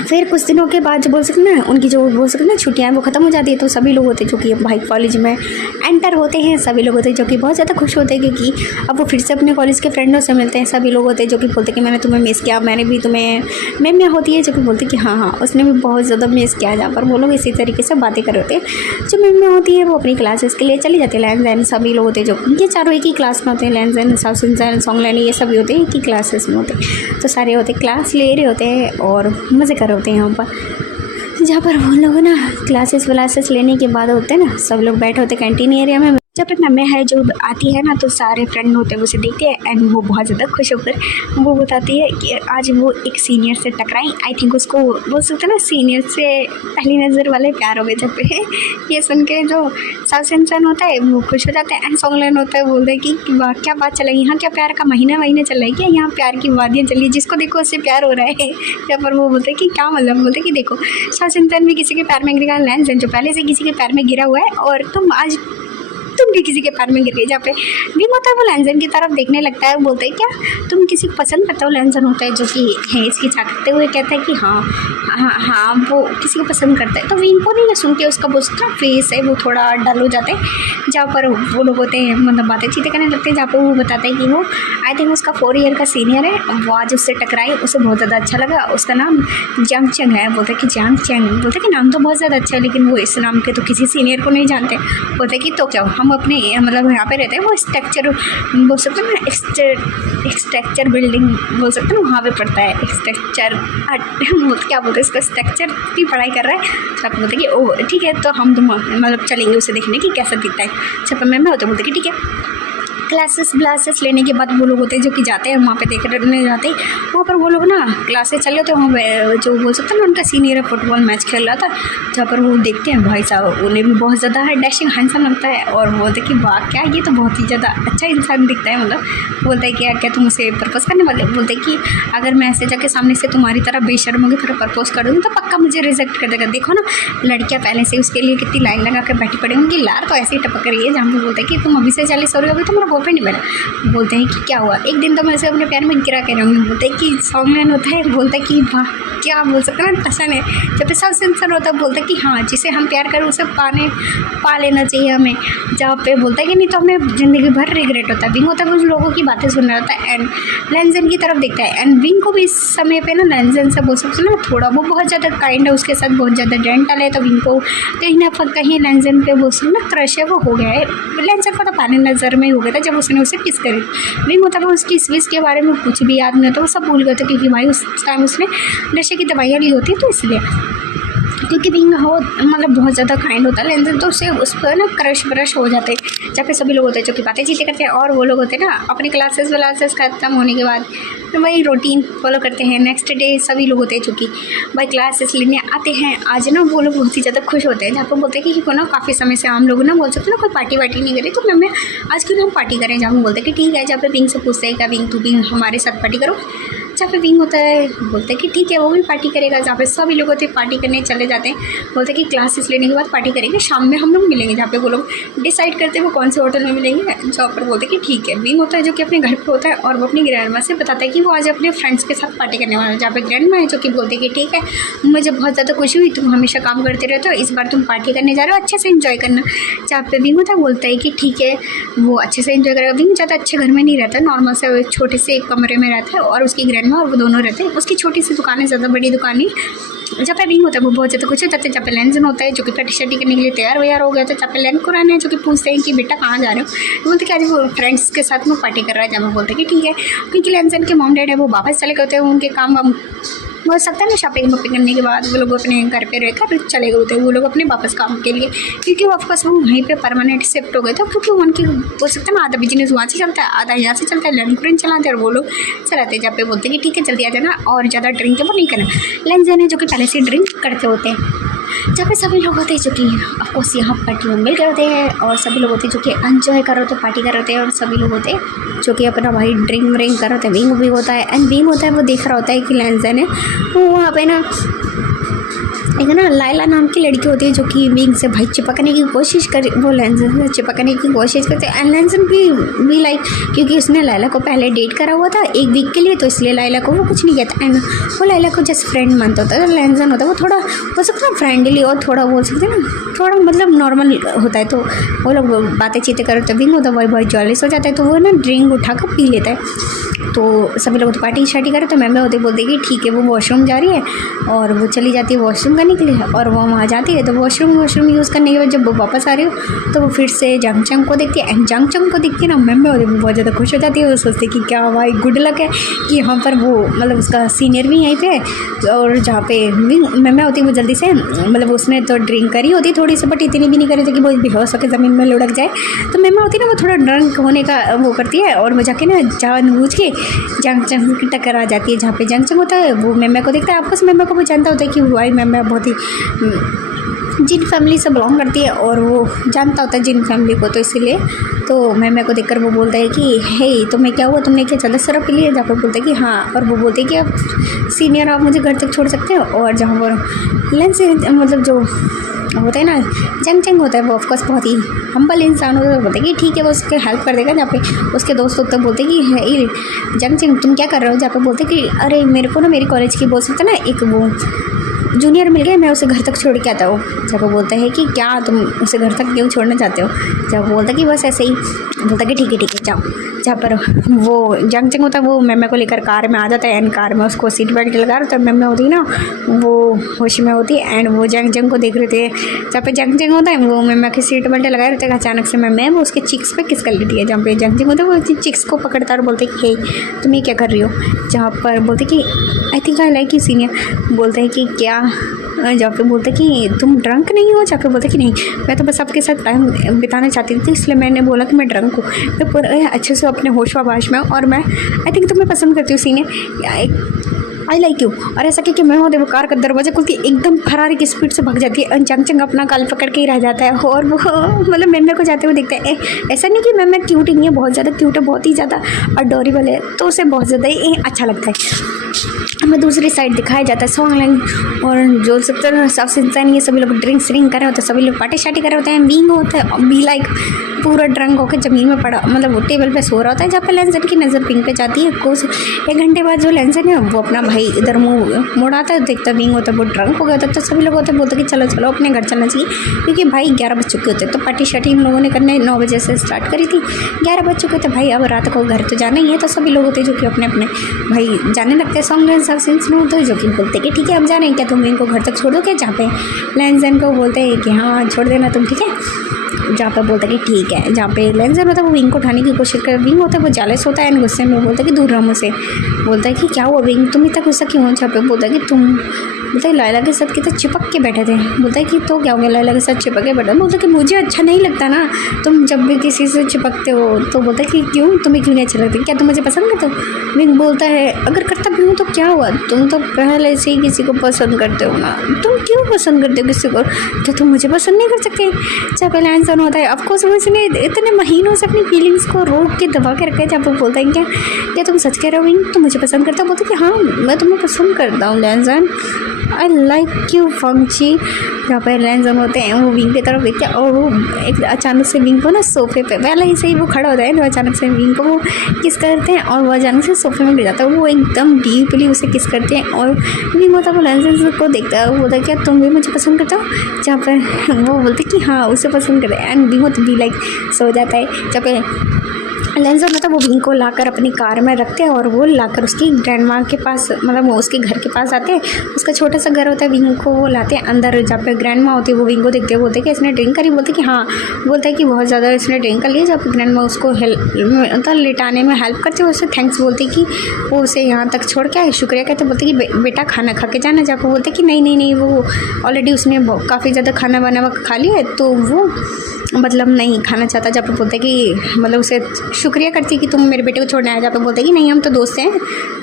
फिर कुछ दिनों के बाद जो बोल सकते ना उनकी जो बोल सकते ना छुट्टियाँ वो ख़त्म हो जाती है, तो सभी लोग होते हैं जो कि भाई कॉलेज में एंटर होते हैं। सभी लोग होते हैं जो कि बहुत ज़्यादा खुश होते हैं, क्योंकि अब वो फिर से अपने कॉलेज के फ्रेंडों से मिलते हैं। सभी लोग होते हैं जो कि बोलते हैं कि मैंने तुम्हें मिस किया, मैंने भी तुम्हें। मैम होती है जो कि बोलती है कि हाँ उसने भी बहुत ज़्यादा मिस किया। जहाँ पर वो लोग इसी तरीके से बातें कर रहे होते हैं। जो मैम होती है वो अपनी क्लासेस के लिए चली जाती है। लैंसन सभी लोग होते हैं जो ये चारों एक ही क्लास में होते हैं। लैंसन सॉन्गलैन ये सभी होते हैं एक ही क्लासेस में होते हैं, तो सारे होते क्लास ले रहे होते हैं और मज़े कर रहे होते हैं यहाँ पर। जहाँ पर वो लोग ना क्लासेस लेने के बाद होते हैं ना सब लोग बैठे होते कैंटीन एरिया में। जब तक नमे है जो आती है ना तो सारे फ्रेंड होते हैं उसे देखते हैं एंड वो बहुत ज़्यादा खुश होकर वो बताती है कि आज वो एक सीनियर से टकराई। आई थिंक उसको बोल सकते हैं ना सीनियर से पहली नज़र वाले प्यार हो गए। जब पे ये सुन के जो साउथ इंसान होता है वो खुश हो जाता है एंड सॉन्गलैन होता है बोलते हैं कि क्या बात चल रही है यहाँ, क्या प्यार का महीना चल रहा है क्या, यहाँ प्यार की वादियाँ चल रही है, जिसको देखो उससे प्यार हो रहा है। यहाँ पर वो बोलते हैं कि क्या मतलब, बोलते कि देखो साउथ इंसान भी किसी के प्यार में गिरा, लैंसन जो पहले से किसी के प्यार में गिरा हुआ है और तुम भी किसी के पैर में गिर गई। जहाँ पे भीम होता है वो लैंसन की तरफ देखने लगता है, बोलता है क्या तुम किसी को पसंद करते हो। लैंसन होता है जो कि है इसकी झाँकते हुए कहता है कि हाँ वो किसी को पसंद करता है। तो भीम को नहीं सुन के उसका उसका फेस है वो थोड़ा डल हो जाता है। जहाँ पर वो लोग होते हैं मतलब बातें चीतें करने लगते हैं। जहाँ पर वो बताता है कि वो आई थिंक उसका 4 ईयर का सीनियर है, वो आज उससे टकराई, उसे बहुत ज़्यादा अच्छा लगा। उसका नाम जंग चंग है। बोलता है कि जंग चंग, बोलता है कि नाम तो बहुत ज़्यादा अच्छा है लेकिन वो इस नाम के तो किसी सीनियर को नहीं जानते। बोलता है कि तो क्या हम अपने मतलब यहाँ पे रहते हैं, वो स्ट्रक्चर बोल सकते हैं ना स्ट्रक्चर बिल्डिंग बोल सकते हैं ना वहाँ पे पढ़ता है। स्ट्रक्चर क्या बोलते हैं इसको, स्ट्रक्चर की पढ़ाई कर रहा है। तो आप बोलते हैं कि ओह ठीक है तो हम तुम मतलब चलेंगे उसे देखने की कैसा दिखता है। सब मैम होते बोलते कि ठीक है। क्लासेस लेने के बाद वो लोग होते हैं जो कि जाते हैं वहाँ पे देखने जाते हैं। वहाँ पर वो लोग ना क्लासेस चल रहे थे, वहाँ पे जो बोल सकते हैं ना उनका सीनियर फुटबॉल मैच खेल रहा था, जहाँ पर वो देखते हैं भाई साहब उन्हें भी बहुत ज़्यादा डैशिंग हैंडसम लगता है और बोलते कि वाह क्या ये तो बहुत ही ज़्यादा अच्छा इंसान दिखता है। मतलब बोलता है कि यार क्या तुम उसे प्रपोज करने वाले? बोलते कि अगर मैं ऐसे जाके सामने से तुम्हारी तरह बेशर्म होगी फिर प्रपोज कर दूँगी तो पक्का मुझे रिजेक्ट कर देगा। देखो ना लड़कियाँ पहले से उसके लिए कितनी लाइन लगा कर बैठी पड़ी, उनकी लार तो ऐसे ही टपक रही है। जहाँ पर बोलते हैं कि तुम अभी से 40 हो रही हो, अभी तुम्हारा बॉयफ्रेंड नहीं बना। बोलते हैं कि क्या हुआ, एक दिन तो मैं उसे अपने प्यार में गिरा के रहूँगी। बोलते हैं कि सॉन्ग लाइन होता है, बोलता है कि वाह क्या बोल सकते हैं ना टसन है। जब पे सब सेंसर होता है बोलता है कि हाँ जिसे हम प्यार करें उसे पा लेना चाहिए हमें। जहाँ पे बोलता है कि नहीं तो हमें ज़िंदगी भर रिग्रेट होता है। विंग होता है कुछ लोगों की बातें सुन रहा होता है एंड लेंजन की तरफ देखता है एंड विंग को भी इस समय पे ना लेंजन से बोल सकते ना थोड़ा वो बहुत ज़्यादा काइंड है, उसके साथ बहुत ज़्यादा जेंटल है। तो विंग को कहीं ना कहीं लेंजन पे बोल सकते ना क्रश है वो हो गया है। लेंजन को तो पानी नज़र में ही हो गया था जब उसने उसे किस करी। विंग होता है उसकी स्विच के बारे में कुछ भी याद नहीं था, वो सब भूल गए थे क्योंकि भाई उस टाइम उसने नशे की दवाइयाँ ली होती तो इसलिए। क्योंकि विंग हो मतलब बहुत ज़्यादा काइंड होता है लेंजन, तो उससे उस पर ना क्रश हो जाते हैं। जहाँ पे सभी लोग होते हैं जो कि बातें चीतें करते हैं और वो लोग होते हैं ना अपनी क्लासेस खत्म होने के बाद वही रूटीन फॉलो करते हैं। नेक्स्ट डे सभी लोग होते हैं जो कि भाई क्लासेस लेने आते हैं। आज ना वो लोग बहुत ही ज़्यादा खुश होते हैं, जहाँ पर बोलते हैं कि ना काफ़ी समय से हम लोग ना बोल सकते हैं ना कोई पार्टी वार्टी नहीं करी, तो मैं आज क्यों हम पार्टी करें। जहाँ पर बोलते हैं कि ठीक है। जहाँ पे विंग से पूछते हैं क्या विंग तू भी हमारे साथ पार्टी करो। जहाँ पे विंग होता है बोलते हैं कि ठीक है वो भी पार्टी करेगा। जहाँ पे सभी लोग होते हैं पार्टी करने चले जाते हैं, बोलते हैं कि क्लासेस लेने के बाद पार्टी करेंगे, शाम में हम लोग मिलेंगे। जहाँ पे वो लोग डिसाइड करते हैं वो कौन से होटल में मिलेंगे। जहाँ पर बोलते हैं कि ठीक है। विंग होता है जो कि अपने घर पे होता है और वो अपनी ग्रैंड माँ से बताता है कि वो आज अपने फ्रेंड्स के साथ पार्टी करने वाला है। जहाँ पे ग्रैंड माँ है जो कि बोलते हैं कि ठीक है मुझे बहुत ज़्यादा खुशी हुई, तुम हमेशा काम करते रहते हो, इस बार तुम पार्टी करने जा रहे हो, अच्छे से इन्जॉय करना। जहाँ पे विंग होता है बोलता है कि ठीक है वो अच्छे से इन्जॉय करेगा। विंग ज़्यादा अच्छे घर में नहीं रहता, नॉर्मल से छोटे से एक कमरे में रहता है और उसकी ग्रैंड माँ और वो दोनों रहते हैं। उसकी छोटी सी दुकान है, ज़्यादा बड़ी दुकान नहीं। जहाँ पे विंग होता है वो बहुत ज़्यादा कुछ जाते हैं। जहाँ पे लेंजन होता है जो कि पार्टी शार्टी करने के लिए तैयार हो गया था। जहाँ पे लेन को रहना है जो कि पूछते हैं कि बेटा कहाँ जा रहे हो। बोलते कि आज वो फ्रेंड्स के साथ में पार्टी कर रहा है। जहाँ पे बोलते हैं कि ठीक है क्योंकि लेंजन के मॉम डैड है वो वापस चले गए होते हैं, उनके काम हो सकता है ना शॉपिंग करने के बाद वो लोग अपने घर पे रहकर चले गए होते हैं वो लोग अपने वापस काम के लिए, क्योंकि वो ऑफकोर्स वो वहीं पे परमानेंट शिफ्ट हो गए थे। क्योंकि उनकी बोल सकते हैं ना आधा बिजनेस वहाँ से चलता है आधा यहाँ से चलता है। लेंजन चलाते हैं और वो लोग चलाते हैं। जहाँ पे बोलते हैं कि ठीक है जल्दी आ जाना और ज़्यादा ड्रिंक है वो नहीं करना। लेंजन है जो कि पहले से ड्रिंक करते होते हैं। जहाँ पे सभी लोग होते हैं जो कि ऑफकोर्स यहाँ पार्टी में मिल गए होते हैं और सभी लोग होते हैं जो कि एंजॉय कर रहे होते हैं, पार्टी कर रहे होते हैं और सभी लोग होते हैं जो कि अपना भाई ड्रिंक व्रिंक कर रहे होते हैं। विंग भी होता है एंड विंग होता है वो देख रहा होता है कि लेंजन है वो वहाँ पे ना एक ना लाइला नाम की लड़की होती है जो कि विंग से भाई चिपकने की कोशिश कर, वो लेंजन से चिपकने की कोशिश करते हैं। एंड लेंजन भी लाइक क्योंकि उसने लाइला को पहले डेट करा हुआ था एक वीक के लिए, तो इसलिए लाइला को वो कुछ नहीं कहता एंड वो लाइला को जस्ट फ्रेंड मानता होता है। तो लेंजन होता है वो थोड़ा हो सकता है फ्रेंडली और थोड़ा बोल सकते हैं ना थोड़ा मतलब नॉर्मल होता है। तो वो लोग बातें चीतें करते विंग होता है वही बहुत जॉलिस हो जाता है, तो वो ना ड्रिंक उठा कर पी लेता है। तो सभी लोग तो पार्टी शार्टी करे तो मैम होते बोलते कि ठीक है वो वॉशरूम जा रही है और वो चली जाती है वॉशरूम करने के लिए और वो वहाँ जाती है। तो वॉशरूम यूज़ करने के बाद जब वो वापस आ रही हो तो वो फिर से जंगचंग को देखती है एंड जंगचंग को देखती है ना मैम होती वो बहुत ज़्यादा खुश हो जाती है। वो सोचती है कि क्या भाई गुड लक है कि यहाँ पर वो मतलब उसका सीनियर भी यहीं पे और जहाँ पे मैम होती वो जल्दी से मतलब उसने तो ड्रिंक करी होती थोड़ी सी बट इतनी भी नहीं करी थी कि वो बेहोश होकर ज़मीन में लुढ़क जाए। तो मैम होती ना वो थोड़ा ड्रंक होने का वो करती है और वो जाके ना जानबूझ के जंगचंग की टक्कर आ जाती है। जहाँ पे जंगचंग होता है वो मेम्मा को देखता है, आपस मेम्मा को वो जानता होता है कि भाई मेम्मा बहुत ही जिन फैमिली से बिलोंग करती है और वो जानता होता है जिन फैमिली को, तो इसीलिए तो मेम्मा को देखकर वो बोलता है कि हे तुम्हें क्या हुआ, तुमने क्या ज़्यादा सिरप पी लिया। जहाँ पर बोलते हैं कि हाँ और वो बोलते हैं कि आप सीनियर आप मुझे घर तक छोड़ सकते हो। और जहाँ पर लेंस मतलब जो होता है ना जंगचंग होता है वो ऑफकोर्स बहुत ही हम्बल इंसान होता है। वो बोलते हैं कि ठीक है वो उसके हेल्प कर देगा। जहाँ पे उसके दोस्त लोग तो बोलते हैं कि हे जंगचंग तुम क्या कर रहे हो। जहाँ पे बोलते हैं कि अरे मेरे को ना मेरी कॉलेज की बोल सकते ना एक वो जूनियर मिल गया, मैं उसे घर तक छोड़ के आता हूँ। जब वो बोलता है कि क्या तुम उसे घर तक क्यों छोड़ना चाहते हो। जब वो बोलता है कि बस ऐसे ही, बोलता है कि ठीक है जाओ। जहाँ पर वो जंगचंग होता है वो मेम्मा को लेकर कार में आ जाता है एंड कार में उसको सीट बेल्ट लगा रहा, तब मेम्मा होती है ना वो होश में होती है एंड वो जंगचंग को देख रहे थे। जहाँ पे जंगचंग होता है वो मेम्मा की सीट बेल्ट लगाए रहते हैं। अचानक से मेम्मा वो उसके चिक्स पे किस कर लेती है। जहाँ पे जंगचंग होता है वो चिक्स को पकड़ता और बोलते कि हे तुम ये क्या कर रही हो। जहाँ पर बोलते कि I think I like you senior. बोलते हैं कि क्या क्या, जहाँ पे बोलता कि तुम ड्रंक नहीं हो, जहाँ पे बोलता कि नहीं मैं तो बस आपके साथ टाइम बिताना चाहती थी, इसलिए मैंने बोला कि मैं ड्रंक हूँ, मैं पूरा अच्छे से अपने होश आवाश में हूँ और मैं आई थिंक तुम्हें पसंद करती हूँ सीने, आई लाइक यू। और ऐसा कि मैं होते वो कार का दरवाज़ा खुलती एकदम फरारी की स्पीड से भाग जाती है, चंग चंग अपना गाल पकड़ के ही रह जाता है और वो मतलब मेमे को जाते हुए दिखता है। ऐसा नहीं कि मेमे क्यूट ही नहीं है, बहुत ज़्यादा क्यूट है, बहुत ही ज़्यादा अडोरेबल है, तो उसे बहुत ज़्यादा ही अच्छा लगता है। हमें दूसरी साइड दिखाया जाता है सॉन्ग लाइन, और जो 70 साफ इंसान ये सभी लोग ड्रिंक कर रहे होते हैं, सभी लोग पार्टी शार्टी कर रहे होते हैं, बींग होता है और बी लाइक पूरा ड्रंक होकर ज़मीन में पड़ा, मतलब वो टेबल पे सो रहा होता है। जहाँ पे लेंसन की नज़र पिंक पे जाती है, कुछ 1 घंटे बाद जो लेंसन है वो अपना भाई इधर मुँह मुड़ाता है, देखता बींग होता है वो ड्रंक हो गया होता है। तो सभी लोग होते बोलते कि चलो चलो अपने घर चलना चाहिए, क्योंकि भाई 11 बज चुके होते। तो पार्टी शार्टी इन लोगों ने करने 9 बजे से स्टार्ट करी थी, 11 बज चुके थे भाई, अब रात को घर तो जाना ही है। तो सभी लोग होते जो कि अपने अपने भाई जाने लगते हैं सॉन्ग लाइन सब सीन्स में होते हैं, जो कि बोलते कि ठीक है अब जा रहे हैं, क्या तुम इनको घर तक छोड़ दो क्या? जहाँ पे लेंसन को बोलते हैं कि हाँ छोड़ देना तुम, ठीक है। जहाँ पे बोलता है कि ठीक है, जहाँ पे लेंसन होता है वो विंग को उठाने की कोशिश कर, विंग होता है वो जेलस होता है एंड गुस्से में बोलता है कि दूर रहो मुझसे। बोलता है कि क्या हुआ विंग, तुम इतना गुस्सा क्यों हो? जहाँ पे बोलता है कि तुम, बोलता है लैला के साथ कितना चिपक के बैठे थे। बोलता है कि तो क्या हो गया लैला के साथ चिपक के बैठा? बोलता है कि मुझे अच्छा नहीं लगता ना तुम जब भी किसी से चिपकते हो। तो बोलता है कि क्यों, तुम्हें क्यों नहीं अच्छा लगता, क्या तुम मुझे पसंद करते हो? विंग बोलता है अगर करता भी हूँ तो क्या हुआ, तुम तो पहले से ही किसी को पसंद करते हो ना, तुम क्यों पसंद करते हो किसी को, क्या तुम मुझे पसंद नहीं कर सकते? जहाँ पे लेंसन होता है ऑफकोर्स उसने इतने महीनों से अपनी फीलिंग्स को रोक के दबा के रखा है। जहाँ पे बोलता है क्या तुम सच कह रहे हो विंग, तुम मुझे पसंद करता हो? बोलते कि हाँ मैं तुम्हें पसंद करता हूँ लेंसन, आई लाइक यू फंक्ची। जहाँ पर लेंसन होते हैं वो विंग की तरफ देखते हैं और वो एक अचानक से विंग को ना सोफे पे पहले ही से ही वो खड़ा होता है, तो अचानक से विंग को वो किस करते हैं और वो अचानक से सोफे में गिर जाता है, वो एकदम डीपली उसे किस करते हैं। और विंग होता है वो लेंसन को देखता है, वो बोलता है क्या तुम भी मुझे पसंद करते हो? जहाँ पर वो बोलते कि हाँ उसे पसंद करते हैं एंड विंग होता भी लाइक सो जाता है। जहाँ पे लेंसन होता है वो विंग को लाकर अपनी कार में रखते हैं और वो लाकर उसकी ग्रैंडमा के पास, मतलब वो उसके घर के पास आते हैं। उसका छोटा सा घर होता है, विंग को वो लाते हैं अंदर। जहाँ पे ग्रैंडमा होती है वो विंग को देखते हैं, बोलते हैं कि इसने ड्रिंक करी? बोलते कि हाँ। बोलता है कि बहुत ज़्यादा इसने ड्रिंक कर लिया। जब ग्रैंडमा उसको मतलब लिटाने में हेल्प करते हैं, उसे थैंक्स बोलते कि वो उसे यहाँ तक छोड़ के आए, शुक्रिया कहते। बोलते कि बेटा खाना खा के जाना। जहाँ पे बोलते कि नहीं वो ऑलरेडी उसने काफ़ी ज़्यादा खाना बना खा लिया है तो वो मतलब नहीं खाना चाहता। जब पे बोलते कि मतलब उसे शुक्रिया करती कि तुम मेरे बेटे को छोड़ने आए। जब पे बोलते कि नहीं हम तो दोस्त हैं,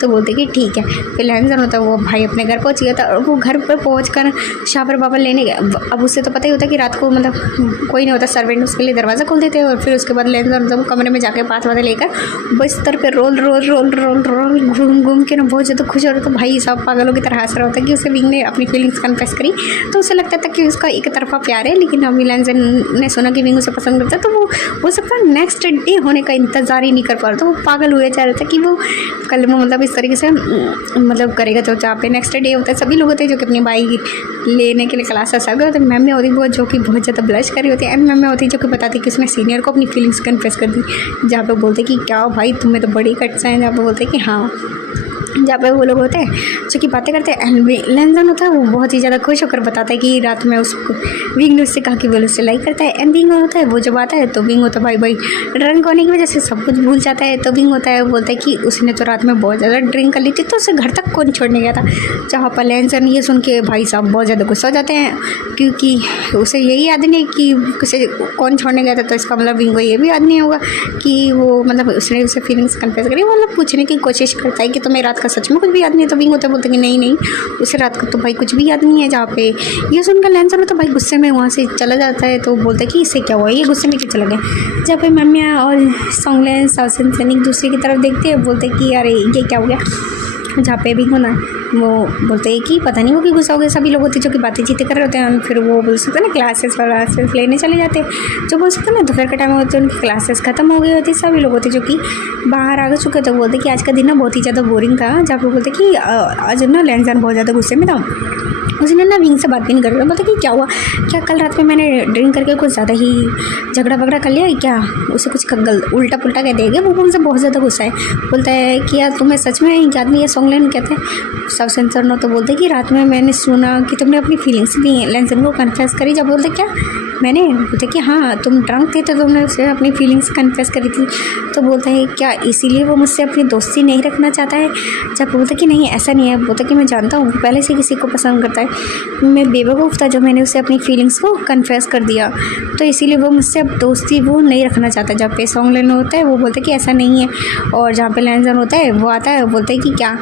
तो बोलते कि ठीक है। फिर लेंसन होता है वो भाई अपने घर पहुंच गया था और वो घर पर पहुँच कर शाबर बाबा लेने गया। अब उसे तो पता ही होता कि रात को मतलब कोई नहीं होता, सर्वेंट उसके लिए दरवाज़ा खोल देते हैं। और फिर उसके बाद लेंसन होता है वो कमरे में जाकर पास वाले लेकर बिस्तर पर रोल घूम के ना बहुत ज़्यादा खुश हो रहा था। भाई साहब पागलों की तरह हंस रहा होता है कि उसे विंग ने अपनी फीलिंग्स कन्फेस करी। तो उसे लगता था कि उसका एक तरफा प्यार है, लेकिन अभी लेंसन ने सुना कि विंग उसे पसंद करता है तो वो सबका नेक्स्ट डे होने का इंतज़ार ही नहीं कर पा रहा था। वो पागल हुए जा रहा था कि वो कल मतलब इस तरीके से मतलब करेगा। तो जहाँ पे नेक्स्ट डे होता है सभी लोग होते हैं जो कि अपनी बाइक लेने के लिए क्लासेस आ गए होते हैं। मैम होती बहुत जो कि बहुत ज़्यादा ब्लश कर रही होती है एंड मैम होती है जो कि बताती कि उसने सीनियर को अपनी फीलिंग्स कन्फेस कर दी। जहाँ पे बोलते कि क्या भाई तुम्हें तो बड़ी कट्स हैं। जहाँ पे बोलते कि हाँ, जहाँ पे वो लोग होते हैं जो कि बातें करते हैं एंड लेंसन होता है वो बहुत ही ज़्यादा खुश होकर बताता है कि रात में उसको विंग ने उससे कहा कि वो उससे लाइक करता है। एंड विंग होता है वो जब आता है तो विंग होता है भाई ड्रिंक होने की वजह से सब कुछ भूल जाता है। तो विंग होता है बोलता है कि उसने तो रात में बहुत ज़्यादा ड्रिंक कर ली थी तो उसे घर तक कौन छोड़ने गया था। जहाँ पर लेंसन ये सुन के भाई साहब बहुत ज़्यादा गुस्सा हो जाते हैं क्योंकि उसे यही याद नहीं कि उसे कौन छोड़ने गया था। तो इसका मतलब विंग को ये भी याद नहीं होगा कि वो मतलब उसने उसे फीलिंग्स कन्फेस करी। मतलब पूछने की कोशिश करता है कि तुम्हें रात का सच में कुछ भी याद नहीं है। तो विंग होता है बोलते कि नहीं उसे रात को तो भाई कुछ भी याद नहीं है। जहाँ पे ये सुनकर लेंसन तो भाई गुस्से में वहाँ से चला जाता है। तो बोलता है कि इससे क्या हुआ, ये गुस्से में क्यों चला गया। जहाँ पे मम्मियाँ और सॉन्गलैंड साउसन एक दूसरे की तरफ देखते हैं, बोलते कि अरे ये क्या हो गया। जहाँ पे भी होना वो बोलते हैं कि पता नहीं वो क्यों गुस्सा हो गया। सभी लोग होते हैं जो कि बातें चीतें कर रहे होते हैं। फिर वो बोल सकते हैं ना क्लासेस लेने चले जाते हैं। जो बोल सकते हैं ना दोपहर के टाइम में होते हैं उनकी क्लासेस खत्म हो गई होती है। सभी लोग होते जो कि बाहर आ चुके थे। बोलते कि आज का दिन ना बहुत ही ज़्यादा बोरिंग था। जहाँ पे बोलते कि आज ना लेंसन बहुत ज़्यादा गुस्से में था, उसने ना विंग से बात भी नहीं कर रहा। बोलता कि क्या हुआ, क्या कल रात में मैंने ड्रिंक करके कुछ ज़्यादा ही झगड़ा वगड़ा कर लिया है क्या, उसे कुछ उल्टा पुल्टा कह देगा। वो उनसे बहुत ज़्यादा गुस्सा है। बोलता है कि यार तुम्हें सच में याद नहीं है सॉन्गलैंड कहते हैं सब सेंसर नो। तो बोलते कि रात में मैंने सुना कि तुमने अपनी फीलिंग्स भी लेंसन को कन्फेस करी। जब बोलते क्या मैंने, बोलते कि हाँ तुम ड्रंक थे तो तुमने उसे अपनी फीलिंग्स कन्फेस करी थी। तो बोलता है क्या इसीलिए वो मुझसे अपनी दोस्ती नहीं रखना चाहता है। जब बोलता कि नहीं ऐसा नहीं है। बोलता कि मैं जानता हूँ वो पहले से किसी को पसंद करता है। मैं बेवकूफ़ था जो मैंने उसे अपनी फीलिंग्स को कन्फेस कर दिया, तो इसीलिए वो मुझसे अब दोस्ती वो नहीं रखना चाहता। जहाँ पे सॉन्ग लेना होता है वो बोलता है कि ऐसा नहीं है, और जहाँ पे लैंजन होता है वो आता है बोलता है कि क्या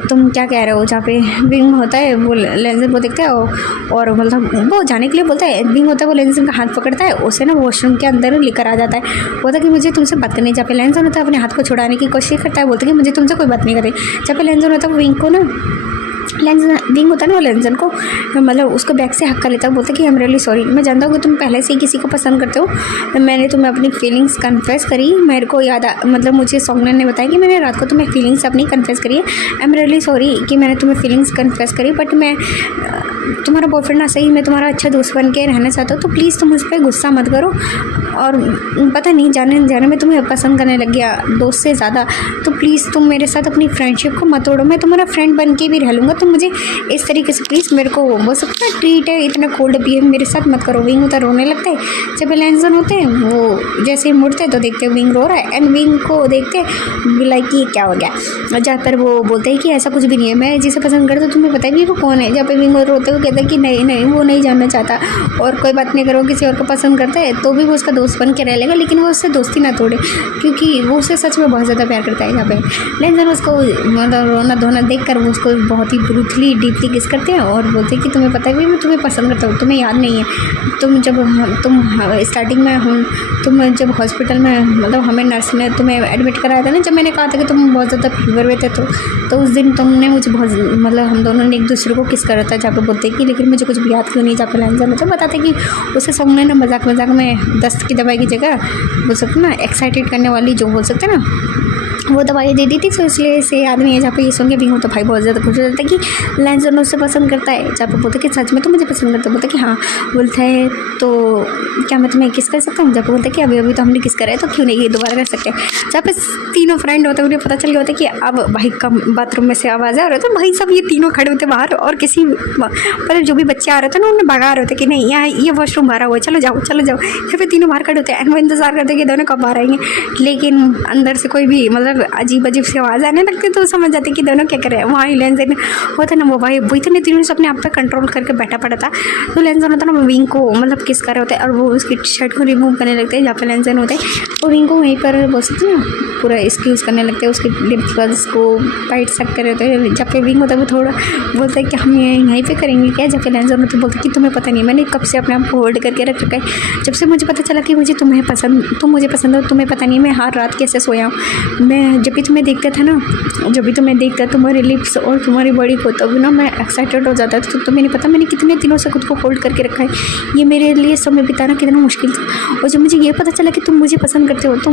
तुम क्या कह रहे हो। जहाँ पे विंग होता है वो लैंजन को देखता है और मतलब वो जाने के लिए बोलता है। विंग होता है वो लैंजन का हाथ पकड़ता है, उसे ना वॉशरूम के अंदर लेकर आ जाता है। बोलता है कि मुझे तुमसे बात करनी है। जहाँ पे लैंजन होता है अपने हाथ को छुड़ाने की कोशिश करता है, बोलता है कि मुझे तुमसे कोई बात नहीं करनी। जहाँ पे लैंजन होता है वो विंग को ना विंग होता है ना वो लैंजन को मतलब उसको बैग से हक कर लेता है। बोलता है कि आई एम रियली सॉरी, मैं जानता हूँ कि तुम पहले से ही किसी को पसंद करते हो। मैंने तुम्हें अपनी फीलिंग्स कन्फेस करी, मेरे को याद मतलब मुझे सॉन्गनर ने बताया कि मैंने रात को तुम्हें फीलिंग्स अपनी कन्फेस करी है। आई एम रियली सॉरी कि मैंने तुम्हें फीलिंग्स कन्फेस करी, बट मैं तुम्हारा बॉयफ्रेंड ना सही, मैं तुम्हारा अच्छा दोस्त बन के रहना चाहता हूँ, तो प्लीज़ तुम मुझ पर गुस्सा मत करो। और पता नहीं जाने में तुम्हें पसंद करने लग गया दोस्त से ज़्यादा, तो प्लीज़ तुम मेरे साथ अपनी फ्रेंडशिप को मत तोड़ो। मैं तुम्हारा फ्रेंड बन के भी रह लूँगा, तुम मुझे इस तरीके से प्लीज़ मेरे को वो सकता है ट्रीट है, इतना कोल्ड बिहेव मेरे साथ मत करो। विंग होता रोने लगता है। जब लैंजन होते हैं वो जैसे ही मुड़ते हैं तो देखते हैं विंग रो रहा है, एंड विंग को देखते हैं लाइक कि क्या हो गया। जहाँ पर वो बोलते हैं कि ऐसा कुछ भी नहीं है, मैं जिसे पसंद करता हूँ तुम्हें पता है भी वो कौन है। जहाँ पर विंग रोते हुए कहता है कि नहीं वो नहीं जानना चाहता, और कोई बात नहीं करो, किसी और को पसंद करता है तो भी वो उसका दोस्त बन के रह लेगा, लेकिन वो उससे दोस्ती ना तोड़े, क्योंकि वो उसे सच में बहुत ज़्यादा प्यार करता है। जहाँ पे लैंजन उसको मतलब रोना धोना देख कर वो उसको बहुत ही ब्रूटली डीपली किस करते हैं और बोलते हैं कि तुम्हें पता है भी मैं तुम्हें पसंद करता हूँ, तुम्हें याद नहीं है तुम स्टार्टिंग में तुम जब हॉस्पिटल में मतलब हमें नर्स ने तुम्हें एडमिट कराया था ना, जब मैंने कहा था कि तुम बहुत ज़्यादा फीवर में थे, तो उस दिन तुमने मुझे बहुत मतलब हम दोनों ने एक दूसरे को किस करा था। जहाँ पे बोलते कि लेकिन मुझे कुछ भी याद क्यों नहीं। जहाँ पे लैंजन तो बताते कि उसे सॉन्ग ने मजाक में दस्त की दवाई की जगह बोल सकते ना एक्साइटेड करने वाली जो बोल सकते ना वो दवाई दे दी थी, तो इसलिए इसे याद नहीं है। जहाँ पे ये सुन के विंग तो भाई बहुत ज़्यादा खुश हो जाता है कि लैंजन उससे पसंद करता है। जहाँ पे बोलते कि सच में तो मुझे पसंद करता है, बोलता कि हाँ। बोलता है तो क्या मैं तुम्हें किस कर सकता हूँ। जब बोलता है कि अभी तो हमने किस करा है तो क्यों नहीं ये दोबारा कर सकते हैं। जहाँ पे तीनों फ्रेंड होते हैं उन्हें पता चल गया होता है कि अब भाई कम बाथरूम में से आवाज़ आ रहा था। भाई सब ये तीनों खड़े होते बाहर, और किसी मतलब जो भी बच्चे आ रहे थे ना उन्हें भगा रहे थे कि नहीं यहाँ ये वॉशरूम भरा हुआ है, चलो जाओ। यहाँ पे तीनों बाहर खड़े होते हैं, एंड वो इंतजार करते हैं कि दोनों कब बाहर आएंगे, लेकिन अंदर से कोई भी मतलब अजीब सी आवाज़ आने लगती तो समझ जाते कि दोनों क्या कर रहे हैं। वहाँ लैंजन होता ना वो भाई वो इतने तीनों से अपने आप पे कंट्रोल करके बैठा पड़ा था। तो लैंजन होता ना वो विंग को मतलब किस कर रहे होते हैं और वो उसकी शर्ट को रिमूव करने लगते हैं। जहाँ पे लैंजन होते हैं तो विंग को वहीं पर बोल सकते हैं ना पूरा एक्सक्यूज़ करने लगते हैं, उसके लिप्स को बाइट सक कर रहे होते हैं। जब पे विंग होता है वो थोड़ा बोलता है कि हम यहीं पे करेंगे क्या। जब पे लैंजन होता है बोलते कि तुम्हें पता नहीं मैंने कब से अपने आप को होल्ड करके रख रखा है, जब से मुझे पता चला कि मुझे तुम मुझे पसंद हो, तुम्हें पता नहीं मैं हर रात कैसे सोया हूँ। मैं जब भी तुम्हें देखता था ना, जब भी तुम्हें देखता तुम्हारे लिप्स और तुम्हारी बॉडी को, तब ना मैं एक्साइटेड हो जाता था। तो तुम्हें नहीं पता मैंने कितने दिनों से खुद को होल्ड करके रखा है, ये मेरे लिए समय बिताना कितना मुश्किल था। और जब मुझे ये पता चला कि तुम मुझे पसंद करते हो तो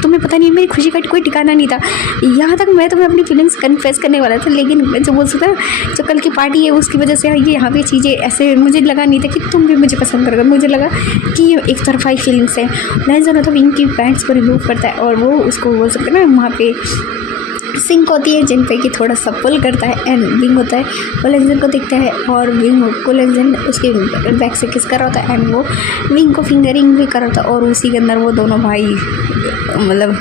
तुम्हें पता नहीं मेरी खुशी का कोई ठिकाना नहीं था। यहाँ तक मैं तुम्हें अपनी फीलिंग्स कन्फेस करने वाला था, लेकिन जो बोल सकता है जो कल की पार्टी है उसकी वजह से ये यहाँ पे चीज़ें ऐसे मुझे लगा नहीं था कि तुम भी मुझे पसंद करोगे। मुझे लगा कि ये एक तरफा ही फीलिंग्स है। लैंजन तो विंग की पैंट्स को रिमूव करता है और वो उसको बोल सकते ना वहाँ पे सिंक होती है जिन पे कि थोड़ा सा पुल करता है, एंड विंग होता है वो लैंजन को दिखता है और विंग को लैंजन उसके बैक से किस कर रहा होता है, एंड वो विंग को फिंगरिंग भी कर रहा था। और उसी के अंदर वो दोनों भाई मतलब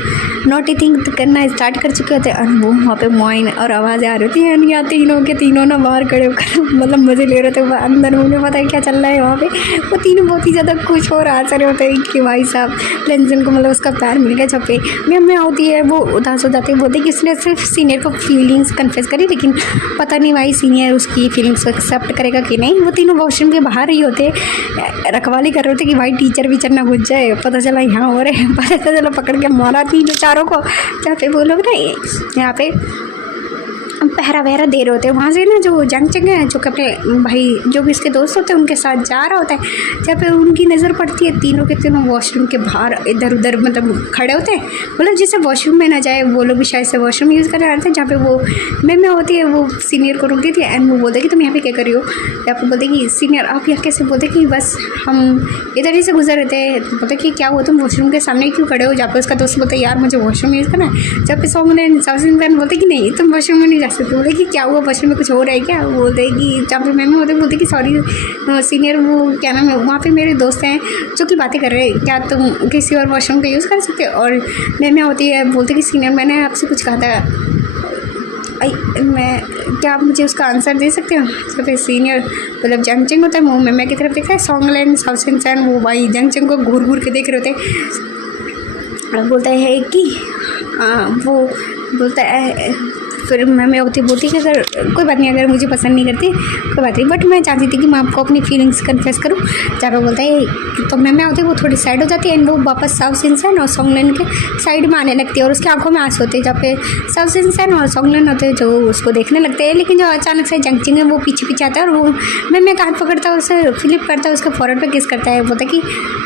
नॉटी थिंग करना स्टार्ट कर चुके होते हैं। और वो वहाँ पे मोइन और आवाज़ें आ रही थी, एंड यहाँ तीनों के तीनों ना बाहर खड़े होकर मतलब मज़े ले रहे थे। अंदर उन्हें पता है क्या चल रहा है वहाँ पे। वो तीनों बहुत ही ज़्यादा खुश और हंस रहे होते हैं कि भाई साहब लैंजन को मतलब उसका प्यार मिल गया। जब पे मैं होती है वो उदास हो जाती है, बोलते कि उसने सिर्फ सीनियर को फीलिंग्स कन्फेस करी, लेकिन पता नहीं भाई सीनियर उसकी फीलिंग्स को एक्सेप्ट करेगा कि नहीं। वो तीनों वॉशरूम के बाहर ही होते रखवाली कर रहे होते कि भाई टीचर वीचर ना घुस जाए। पता चला यहाँ हो रहे, पता चला पकड़ के मारा तीनों चारों को। जहाँ पे वो लोग ना यहाँ पे पहरा वहरा दे रहे होते हैं। वहाँ से ना जो जंग है जो कि अपने भाई जो भी इसके दोस्त होते हैं उनके साथ जा रहा होता है। जहाँ पे उनकी नज़र पड़ती है तीनों के तीनों वॉशरूम के बाहर इधर उधर मतलब खड़े होते हैं, मतलब जिससे वॉशरूम में ना जाए वो लोग भी शायद से वॉशरूम यूज़ करने आते हैं। जहाँ पे वो मैम होती है वो सीनियर को रुक देती है, एंड वो बोलते कि तुम यहाँ पे क्या कर रही हो। यहाँ पे बोलते कि सीनियर आप यहाँ कैसे, बोलते कि बस हम इधर ही से गुजर रहे थे। बोलते कि क्या हुआ तुम वॉशरूम के सामने क्यों खड़े हो। जहाँ पे उसका दोस्त बोलता है यार मुझे वॉशरूम यूज़ करना है। जहाँ पे सॉन्ग बोलते कि नहीं तुम वॉशरूम में नहीं जा सकते। बोले कि क्या हुआ वॉशरूम में कुछ हो रहा है क्या। बोलते कि जहाँ पे मैम बोलते कि सॉरी सीनियर वो क्या नाम है वहाँ पे मेरे दोस्त हैं जो कि बातें कर रहे हैं, क्या तुम किसी और वॉशरूम का यूज़ कर सकते हो। और मैम होती है बोलते कि सीनियर मैंने आपसे कुछ कहा था, मैं क्या आप मुझे उसका आंसर दे सकते हो? तो फिर सीनियर मतलब जंगचंग होता है वो मैं की तरफ देखता है, सॉन्गलैन साउथ वो भाई जंगचंग को घूर घूर के देख रहे होते। बोलता है कि वो बोलता है, फिर मैं होती बोलती कि अगर कोई बात नहीं, अगर मुझे पसंद नहीं करती कोई बात नहीं, बट मैं चाहती थी कि मैं आपको अपनी फीलिंग्स कन्फेस करूँ। जहाँ पे बोलता है तो मैं होती वो थोड़ी साइड हो जाती है एंड वो वापस साउथ सिंसन और सॉन्गलैन के साइड में आने लगती है और उसकी आंखों में आंसू होते हैं। जहाँ पे साउथ सिंसन और सॉन्गलैन होते हैं जो उसको देखने लगते हैं, लेकिन जो अचानक से जंगचिंग है वो पीछे पीछे आता है और वो मैं का हाथ पकड़ता है, उसे फ्लिप करता है, उसके फॉरवर्ड पर किस करता है। बोलता कि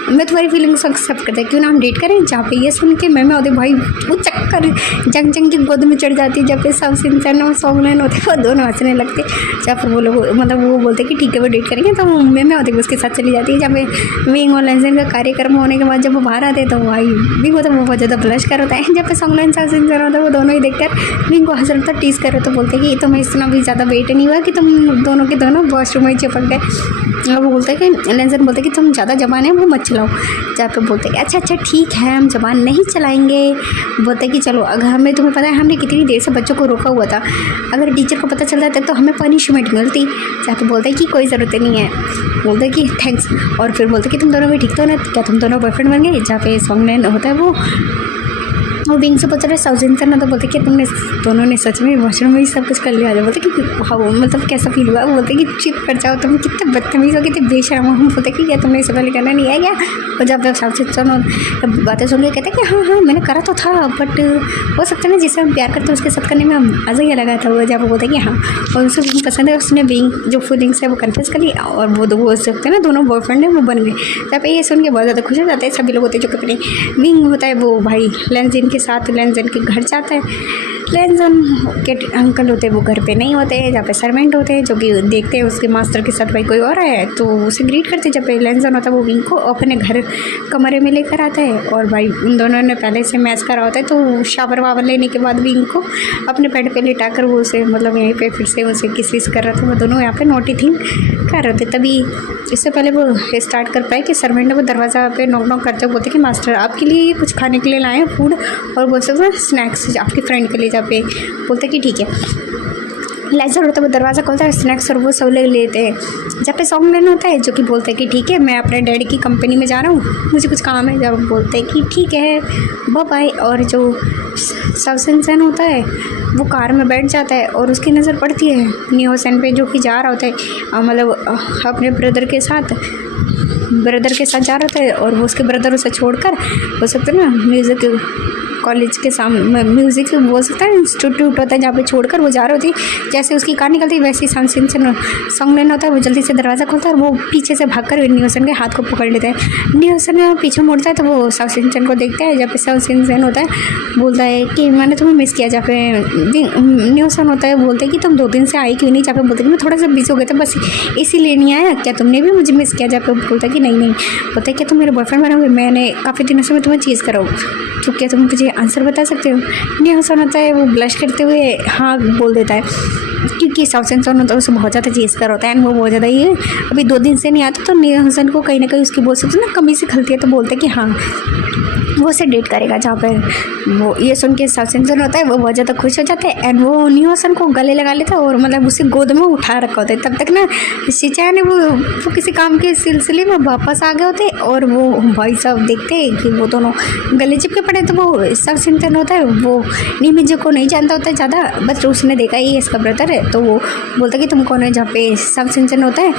मैं तुम्हारी फीलिंग्स एक्सेप्ट करता है, क्यों ना हम डेट करें। जहाँ पे ये सुन के मैं होती भाई वो चक्कर जंगचंग की गोद में चढ़ जाती है। जहाँ पे साउथ सिंसन और सॉन्गलैन होते हैं वो दोनों हंसने लगते हैं। जहाँ पर वो लोग मतलब वो बोलते हैं कि ठीक है वो डेट करेंगे, तो मैं होती उसके साथ चली जाती है। जहाँ पे विंग और लेंसन का कार्यक्रम होने के बाद जब वो बाहर आते हैं तो भाई विंग होता है वो बहुत ज़्यादा ब्लश कर होता है। जब पे सॉन्गलैन साउथ सिंसन होता है वो दोनों ही देखकर विंग को हंस रहा था, टीज कर रहे, तो बोलते हैं कि तुम्हें इतना भी ज़्यादा वेट नहीं हुआ कि तुम दोनों के दोनों वॉशरूम में चिपक गए। और वो बोलते हैं कि लेंसन बोलते हैं कि तुम ज़्यादा जबान है वो मत चलाओ। जहाँ पे बोलते हैं अच्छा अच्छा ठीक है हम जबान नहीं चलाएंगे। बोलते हैं कि चलो अगर हमें तुम्हें पता है हमने कितनी देर से बच्चों को रोका हुआ था, अगर टीचर को पता चल जाता तो हमें पनिशमेंट मिलती। जहाँ पे बोलते हैं कि कोई ज़रूरत नहीं है। बोलते हैं कि थैंक्स। और फिर बोलते हैं कि तुम दोनों भी ठीक तो ना, क्या तुम दोनों बॉयफ्रेंड बन गए। जहाँ पे सॉन्गलैन होता है वो विंग से पूछ रहे साउथ सिंसन ना, तो बोलते कि तुमने दोनों ने सच में वॉशरूम में ही सब कुछ कर लिया। बोलते कि हाँ मतलब कैसा फील हुआ। बोलते कि चिप कर जाओ तुम, कितने बदतमीज़ हो, कितने बेशर्म हो। हम बोलते कि क्या तुमने इससे पहले करना नहीं है क्या। और जब साउथ सिंसन बातें सुन के कहते कि हाँ हाँ मैंने करा तो था, बट हो सकता है ना जिससे हम प्यार करते हैं उसके साथ करने में मज़ा ही लगा था। वो जब बोलते कि हाँ और उसे विंग पसंद है, उसने विंग जो फीलिंग्स है वो कन्फेस कर ली और वो हो सकते हैं ना दोनों बॉयफ्रेंड है वो बन गए। जब ये सुन के बहुत ज़्यादा खुश हो जाते हैं सभी लोग होते हैं जो कपड़े विंग होता है वो भाई लेंसन के साथ लेंसन के घर जाता है। लेंसन के अंकल होते हैं वो घर पे नहीं होते हैं। जहाँ पे सर्वेंट होते हैं जो कि देखते हैं उसके मास्टर के साथ भाई कोई और है तो उसे ग्रीट करते हैं। जब पे लेंसन होता है वो विंग को अपने घर कमरे में लेकर आता है और भाई उन दोनों ने पहले से मैच करा होता है, तो शावर वावर लेने के बाद विंग को अपने बेड पे लिटा कर वो उसे मतलब यहीं पे फिर से उसे किस कर रहा था। वो दोनों यहाँ पे नोटी थिंग कर रहे थे। तभी इससे पहले वो स्टार्ट कर पाए कि सर्वेंट ने वो दरवाज़ा पे नॉक नॉक करते हुए बोलते कि मास्टर आपके लिए कुछ खाने के लिए लाए हैं फूड और वो सब स्नैक्स आपके फ्रेंड के लिए। जहाँ पे बोलते कि ठीक है। लेंसन होता है वो दरवाज़ा खोलता है, स्नैक्स और वो सब ले लेते हैं। जब पे सॉन्गलैन होता है जो कि बोलते हैं कि ठीक है मैं अपने डैडी की कंपनी में जा रहा हूँ, मुझे कुछ काम है। जब बोलते हैं कि ठीक है बाय बाय। और जो साउथ सिंसन होता है वो कार में बैठ जाता है और उसकी नज़र पड़ती है नियोसन पे जो कि जा रहा होता है मतलब अपने ब्रदर के साथ जा रहा होता है। और वो उसके ब्रदर उसे छोड़कर हो सकता है ना म्यूज़िक कॉलेज के सामने म्यूज़िक बोल सकता है इंस्टीट्यूट होता है जहाँ पे छोड़कर वो जा रही होती है। जैसे उसकी कार निकलती है वैसे ही साउथ सिंसन सॉन्गलैन होता है वो जल्दी से दरवाज़ा खोलता है और वो पीछे से भागकर नियोसन के हाथ को पकड़ लेता है। नियोसन पीछे मुड़ता है तो वो साउथ सिंसन को देखता है। जब पे साउथ सिंसन होता है बोलता है कि मैंने तुम्हें मिस किया। जहाँ पे नियोसन होता है बोलते हैं कि तुम 2 दिन से आई क्यों नहीं। जहाँ पे बोलते हैं कि मैं थोड़ा सा बिजी हो गया था बस इसीलिए नहीं आया, क्या तुमने भी मुझे मिस किया। जहाँ पे बोलता है कि नहीं बोलता है कि तुम मेरे बॉयफ्रेंड बनोगे, मैंने काफ़ी दिनों से मैं तुम्हें चीज़ कराऊँ, तो क्या तुम मुझे आंसर बता सकते हो। नियोसन होता है वो ब्लश करते हुए हाँ बोल देता है क्योंकि साउथ सिंसन होता है उसे बहुत ज़्यादा चीज़ कर होता है एंड वो बहुत ज़्यादा ये अभी 2 दिन से नहीं आता। तो नियोसन को कहीं ना कहीं उसकी बोल सकते ना कमी से खलती है, तो बोलते हैं कि हाँ वो उसे डेट करेगा। जहाँ पर वो ये सुन के साउथ सिंसन होता है वो बहुत ज़्यादा खुश हो जाता है एंड वो नियोसन को गले लगा लेता है और मतलब उसे गोद में उठा रखा होता है। तब तक ना शिचान है वो किसी काम के सिलसिले में वापस आ गए होते और वो भाई साहब देखते हैं कि वो दोनों गले चिपके पड़े। तो वो साउथ सिंसन होता है वो निमिजो को नहीं जानता होता है ज़्यादा, बस उसने देखा ही इसका ब्रदर है तो वो बोलता है कि तुम कौन है। जहाँ पे साउथ सिंसन होता है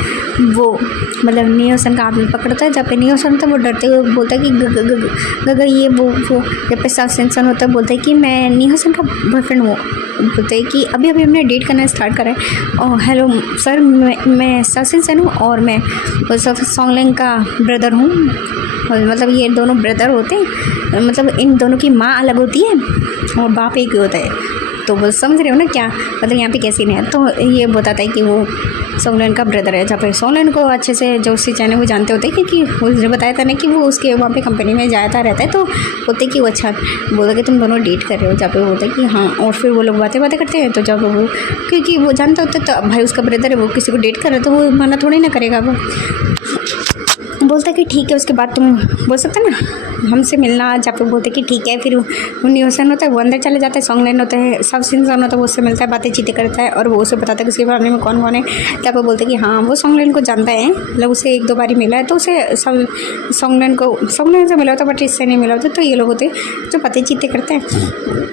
वो मतलब नियोसन का हाथ में पकड़ता है। जहाँ पे नियोसन होता है वो डरते हुए बोलता है कि ये वो जब पे साउथ सिंसन होता है बोलता है कि मैं नियोसन का बॉयफ्रेंड हूँ। बोलते हैं कि अभी हमने डेट करना स्टार्ट करा है। और हेलो सर मैं साउथ सिंसन हूँ और मैं सॉन्गलैन का ब्रदर हूँ। मतलब ये दोनों ब्रदर होते हैं, मतलब इन दोनों की माँ अलग होती है और बाप एक ही होता है। तो वो समझ रहे हो ना क्या मतलब यहाँ पे कैसी नहीं है। तो ये बताता है कि वो सॉन्गलैन का ब्रदर है। जहाँ पे सॉन्गलैन को अच्छे से जो शिचान है वो जानते होते हैं क्योंकि उसने बताया था ना कि वो उसके वहाँ पे कंपनी में जाता रहता है। तो बोलते कि वो अच्छा बोलता कि तुम दोनों डेट कर रहे हो। जहाँ पे बोलते कि हाँ और फिर वो लोग बातें करते हैं। तो जब वो क्योंकि वो जानते होते तो भाई उसका ब्रदर है वो किसी को डेट कर रहा है तो वो माना थोड़ी ना करेगा वो। बोलता है कि ठीक है, उसके बाद तुम बोल सकते हैं ना हमसे मिलना, जहाँ पे बोलते हैं कि ठीक है। फिर वो न्यूसन होता है, वो अंदर चले जाता है, सॉन्गलैंड होता है, सब इंसान होता है, वो उससे मिलता है, बातें चीतें करता है और वो उसे बताता है कि उसके बारे में कौन कौन है। जहाँ पे बोलते हैं कि हाँ वो सॉन्गलैंड को जानता है, मतलब उसे 1-2 बार ही मिला है, तो उसे सॉन्गलैंड से मिला होता बट इससे नहीं मिला होता। तो ये लोग होते जो बातें चीतें करते हैं।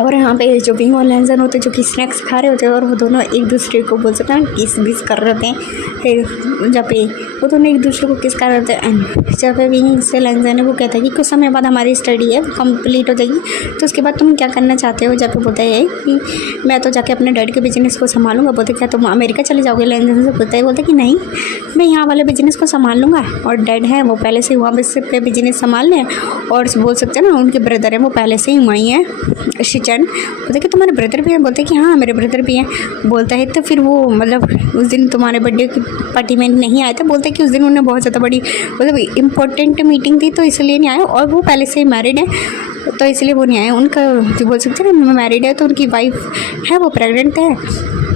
और यहाँ पे जो बिंग और लैंसन होते हैं जो कि स्नैक्स खा रहे होते हैं और वो दोनों एक दूसरे को बोल सकते हैं किस बिस कर रहे होते हैं। फिर जब पे वो दोनों एक दूसरे को किस कर रहे होते हैं एंड जब पे बिंग से लैंसन है वो कहता है कि कुछ समय बाद हमारी स्टडी है कंप्लीट हो जाएगी, तो उसके बाद तुम क्या करना चाहते हो। जब पे बोलता है कि मैं तो जाके अपने डैड के बिजनेस को संभालूंगा। बोलते क्या तुम अमेरिका चले जाओगे। लैंसन से बोलता है कि नहीं, मैं यहाँ वाले बिजनेस को संभाल लूँगा और डैड है वो पहले से वहाँ पे बिजनेस संभाल लें। और बोल सकते हैं ना उनके ब्रदर हैं वो पहले से ही वहीं हैं शिचन। बोलते कि तुम्हारे ब्रदर भी हैं। बोलते कि हाँ मेरे ब्रदर भी हैं। बोलता है तो फिर वो मतलब उस दिन तुम्हारे बर्थडे की पार्टी में नहीं आए थे। बोलते कि उस दिन उन्हें बहुत ज़्यादा बड़ी मतलब इम्पोर्टेंट मीटिंग थी तो इसलिए नहीं आए, और वो पहले से ही मैरिड है तो इसलिए वो नहीं आए। उनका जो बोल सकते हैं ना मैरिड है तो उनकी वाइफ है वो प्रेग्नेंट है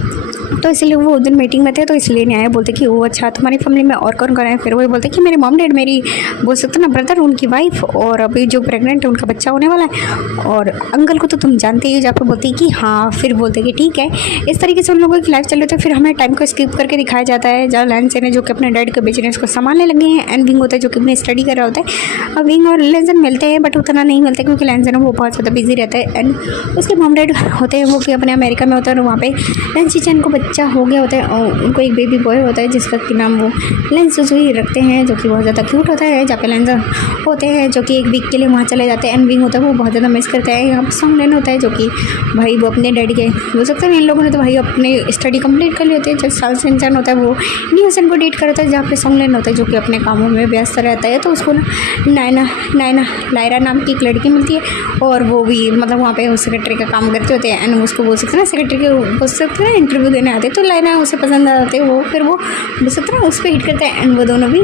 तो इसलिए वो उस दिन मीटिंग में थे तो इसलिए नहीं आए। बोलते कि वो अच्छा तुम्हारी फैमिली में और कौन कौन है। फिर वही बोलते कि मेरे मॉम डैड, मेरी बोल सकते ना ब्रदर, उनकी वाइफ और अभी जो प्रेग्नेंट है उनका बच्चा होने वाला है, और अंकल को तो तुम जानते ही हो। जहाँ पर बोलती कि हाँ, फिर बोलते कि ठीक है। इस तरीके से उन लोगों की लाइफ चल रही है। तो फिर हमें टाइम को स्किप करके दिखाया जाता है जहाँ लैंसन है जो कि अपने डैड के बिजनेस को संभालने लगे हैं एंड विंग होता है जो कि अपनी स्टडी कर रहा होता है। अब विंग और लैंसन मिलते हैं बट उतना नहीं मिलता क्योंकि लैंसन वो बहुत ज़्यादा बिजी रहता है एंड उसके मॉम डैड होते हैं वो कि अपने अमेरिका में होता है और वहाँ पे लैंसन को बच्चा हो गया होता है और उनको एक बेबी बॉय होता है जिसका कि नाम वो लैंसुई रखते हैं जो कि बहुत ज़्यादा क्यूट होता है। जहाँ पे लैंसन होते हैं जो कि एक वीक के लिए वहाँ चले जाते हैं एंड विंग होता है वो बहुत ज़्यादा मिस करता है। यहाँ पर सॉन्गलैंड होता है जो कि भाई वो अपने डैडी के बोल सकते हैं इन लोगों ने तो भाई अपने स्टडी कंप्लीट कर ली होती है। जो सालसेंसन होता है वो न्यूसन को डेट करता है जहाँ पे सॉन्गलैंड होता है जो कि अपने कामों में व्यस्त रहता है। तो उसको ना लायरा नाम की एक लड़की मिलती है और वो भी मतलब वहाँ पे सेक्रेटरी का काम करते होते हैं एंड उसको बोल सकते हैं सेक्रेटरी के बोल सकते हैं इंटरव्यू देने आते हैं। तो लायरा उसे पसंद आ जाते हैं वो फिर वो बोल सकते हैं उस पर हिट करते हैं एंड वो दोनों भी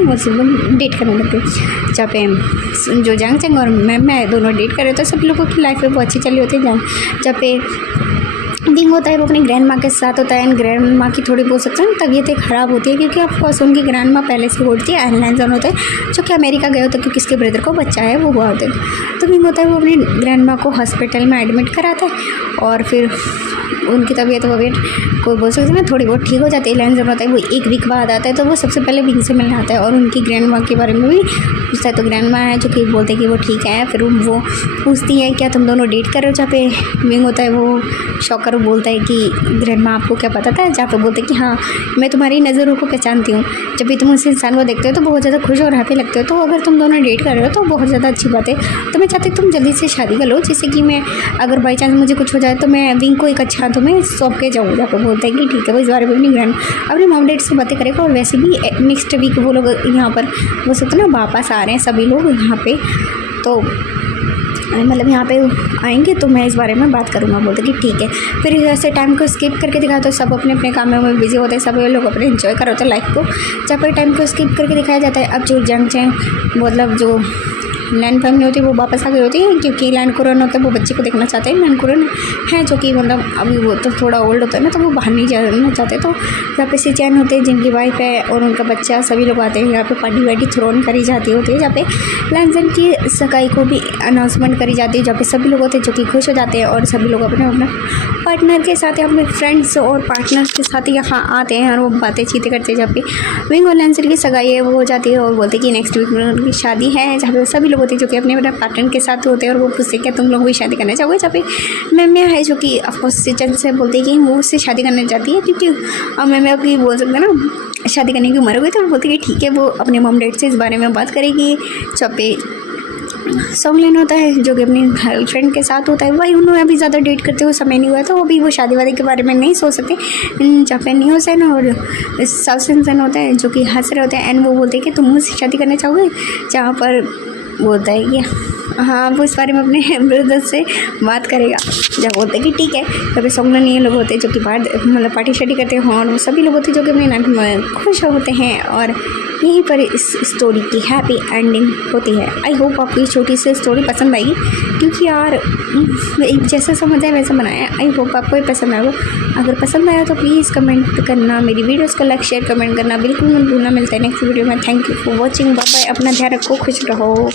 डेट करने लगते हैं। जहाँ पे जो जंग और मैं दोनों डेट कर रहे थे, सब लोगों की लाइफ में बहुत अच्छी चली होती है। जहाँ पे विंग होता है वो अपनी ग्रैंड माँ के साथ होता है एंड ग्रैंड माँ की थोड़ी बोल सकते हैं तबीयत ख़राब होती है क्योंकि ऑफकोर्स उनकी ग्रैंड माँ पहले से होती है एंड लैंसन होता है जो कि अमेरिका गए होते हैं क्योंकि इसके ब्रदर को बच्चा है वो हुआ होता है। तो विंग होता है वो अपनी ग्रैंड माँ को हॉस्पिटल में एडमिट कराता है और फिर उनकी तबीयत को बोल सकते हैं ना थोड़ी बहुत ठीक हो जाती है। लैंसन होता है वो 1 वीक बाद आता है तो वो सबसे पहले विंग से मिलने आता है और उनकी ग्रैंड माँ के बारे में भी पूछता है। तो ग्रैंड माँ है जो कि बोलते हैं कि वो ठीक है। फिर वो पूछती है क्या तुम दोनों डेट कर रहे हो। जहाँ पे विंग होता है वो शॉकर बोलता है कि ग्रैंड माँ आपको क्या पता था। जहाँ पे बोलते हैं कि हाँ मैं तुम्हारी नज़रों को पहचानती हूँ, जब भी तुम उस इंसान को देखते हो तो बहुत ज़्यादा खुश और हैप्पी लगते हो। तो अगर तुम दोनों डेट कर रहे हो तो बहुत ज़्यादा अच्छी बात है। तो मैं चाहती हूँ तुम जल्दी से शादी कर लो जिससे कि मैं अगर बाई चांस मुझे कुछ हो जाए तो मैं विंग को एक अच्छा तुम्हें सौंप के जाऊँ। जहाँ पर बोलते हैं कि ठीक है। वो इस बारे में अपनी ग्रैंड अपने मॉम डैड से बातें करेगा और वैसे भी नेक्स्ट वीक वो लोग यहाँ पर वो सकते ना वापस आ रहे हैं सभी लोग यहाँ पे, तो मतलब यहाँ पे आएंगे तो मैं इस बारे में बात करूँगा। बोलते कि ठीक है। फिर ऐसे टाइम को स्किप करके दिखाया तो सब अपने अपने कामों में बिजी होते हैं, सब लोग अपने एंजॉय कर रहे होते हैं लाइफ को। जहाँ पर टाइम को स्किप करके दिखाया जाता है अब जो जंग मतलब जो लैंड फैमिली होती है वो वापस आ गई होती है क्योंकि लैंड कुरन होता है वो बच्चे को देखना चाहते हैं। लैंड कुरन है जो कि मतलब अभी वो तो थोड़ा ओल्ड होता है ना तो वो बाहर नहीं जाना चाहते। तो यहाँ पे सिचैन होते हैं जिनकी वाइफ है और उनका बच्चा सभी लोग आते हैं। यहाँ पे पार्टी वार्टी थ्रोन करी जाती होती है जहाँ पे लैंसन की सगाई को भी अनाउंसमेंट करी जाती है जहाँ पे सभी लोग होते हैं जो कि खुश हो जाते हैं और सभी लोग अपने अपने पार्टनर के साथ अपने फ्रेंड्स और पार्टनर्स के साथ यहाँ आते हैं और वो बातें चीतें करते हैं। जहाँ पे विंग और लैंसन की सगाई है वो हो जाती है और बोलते हैं कि नेक्स्ट वीक में उनकी शादी है जहाँ पे सभी लोग होते हैं जो कि अपने अपने पार्टनर के साथ होते हैं और वो पूछते क्या तुम लोग भी शादी करना चाहोगे। जहाँ पे मैमिया है जो कि ऑफकोर्स सिचन से बोलते हैं कि वो उससे शादी करना चाहती है क्योंकि मैमिया की बोल सकते हैं ना शादी करने की उम्र हो गई। तो वो बोलते हैं कि ठीक है वो अपने मॉम डैड से इस बारे में बात करेगी। जहाँ पे सॉन्गलैंड होता है जो कि अपनी गर्लफ्रेंड के साथ होता है। वही उन्होंने अभी ज़्यादा डेट करते हुए समय नहीं हुआ तो वो भी वो शादी वादी के बारे में नहीं सोच सकते। जहाँ पे न्यूसन और सालसेंसन होता है जो कि हंस रहे होते हैं एंड वो बोलते हैं कि तुम मुझसे शादी करना चाहोगे। जहाँ पर बोलता है कि हाँ, वो इस बारे में अपने ब्रदर से बात करेगा। जब बोलते हैं कि ठीक है, कभी सॉन्ग नहीं लोग होते जो कि बाहर मतलब पार्टी शार्टी करते हैं, और वो सभी लोग होते हैं जो कि अपनी लाइफ में खुश होते हैं, और यहीं पर इस स्टोरी की हैप्पी एंडिंग होती है। आई होप आपको ये छोटी सी स्टोरी पसंद आएगी, क्योंकि यार एक जैसा समझ आए वैसा बनाया है। आई होप आपको ये पसंद आएगा। अगर पसंद आया तो प्लीज़ कमेंट करना, मेरी वीडियोज़ को लाइक शेयर कमेंट करना बिल्कुल मत भूलना। मिलता है नेक्स्ट वीडियो में। Thank you for watching. Bye bye. अपना ध्यान रखो, खुश रहो।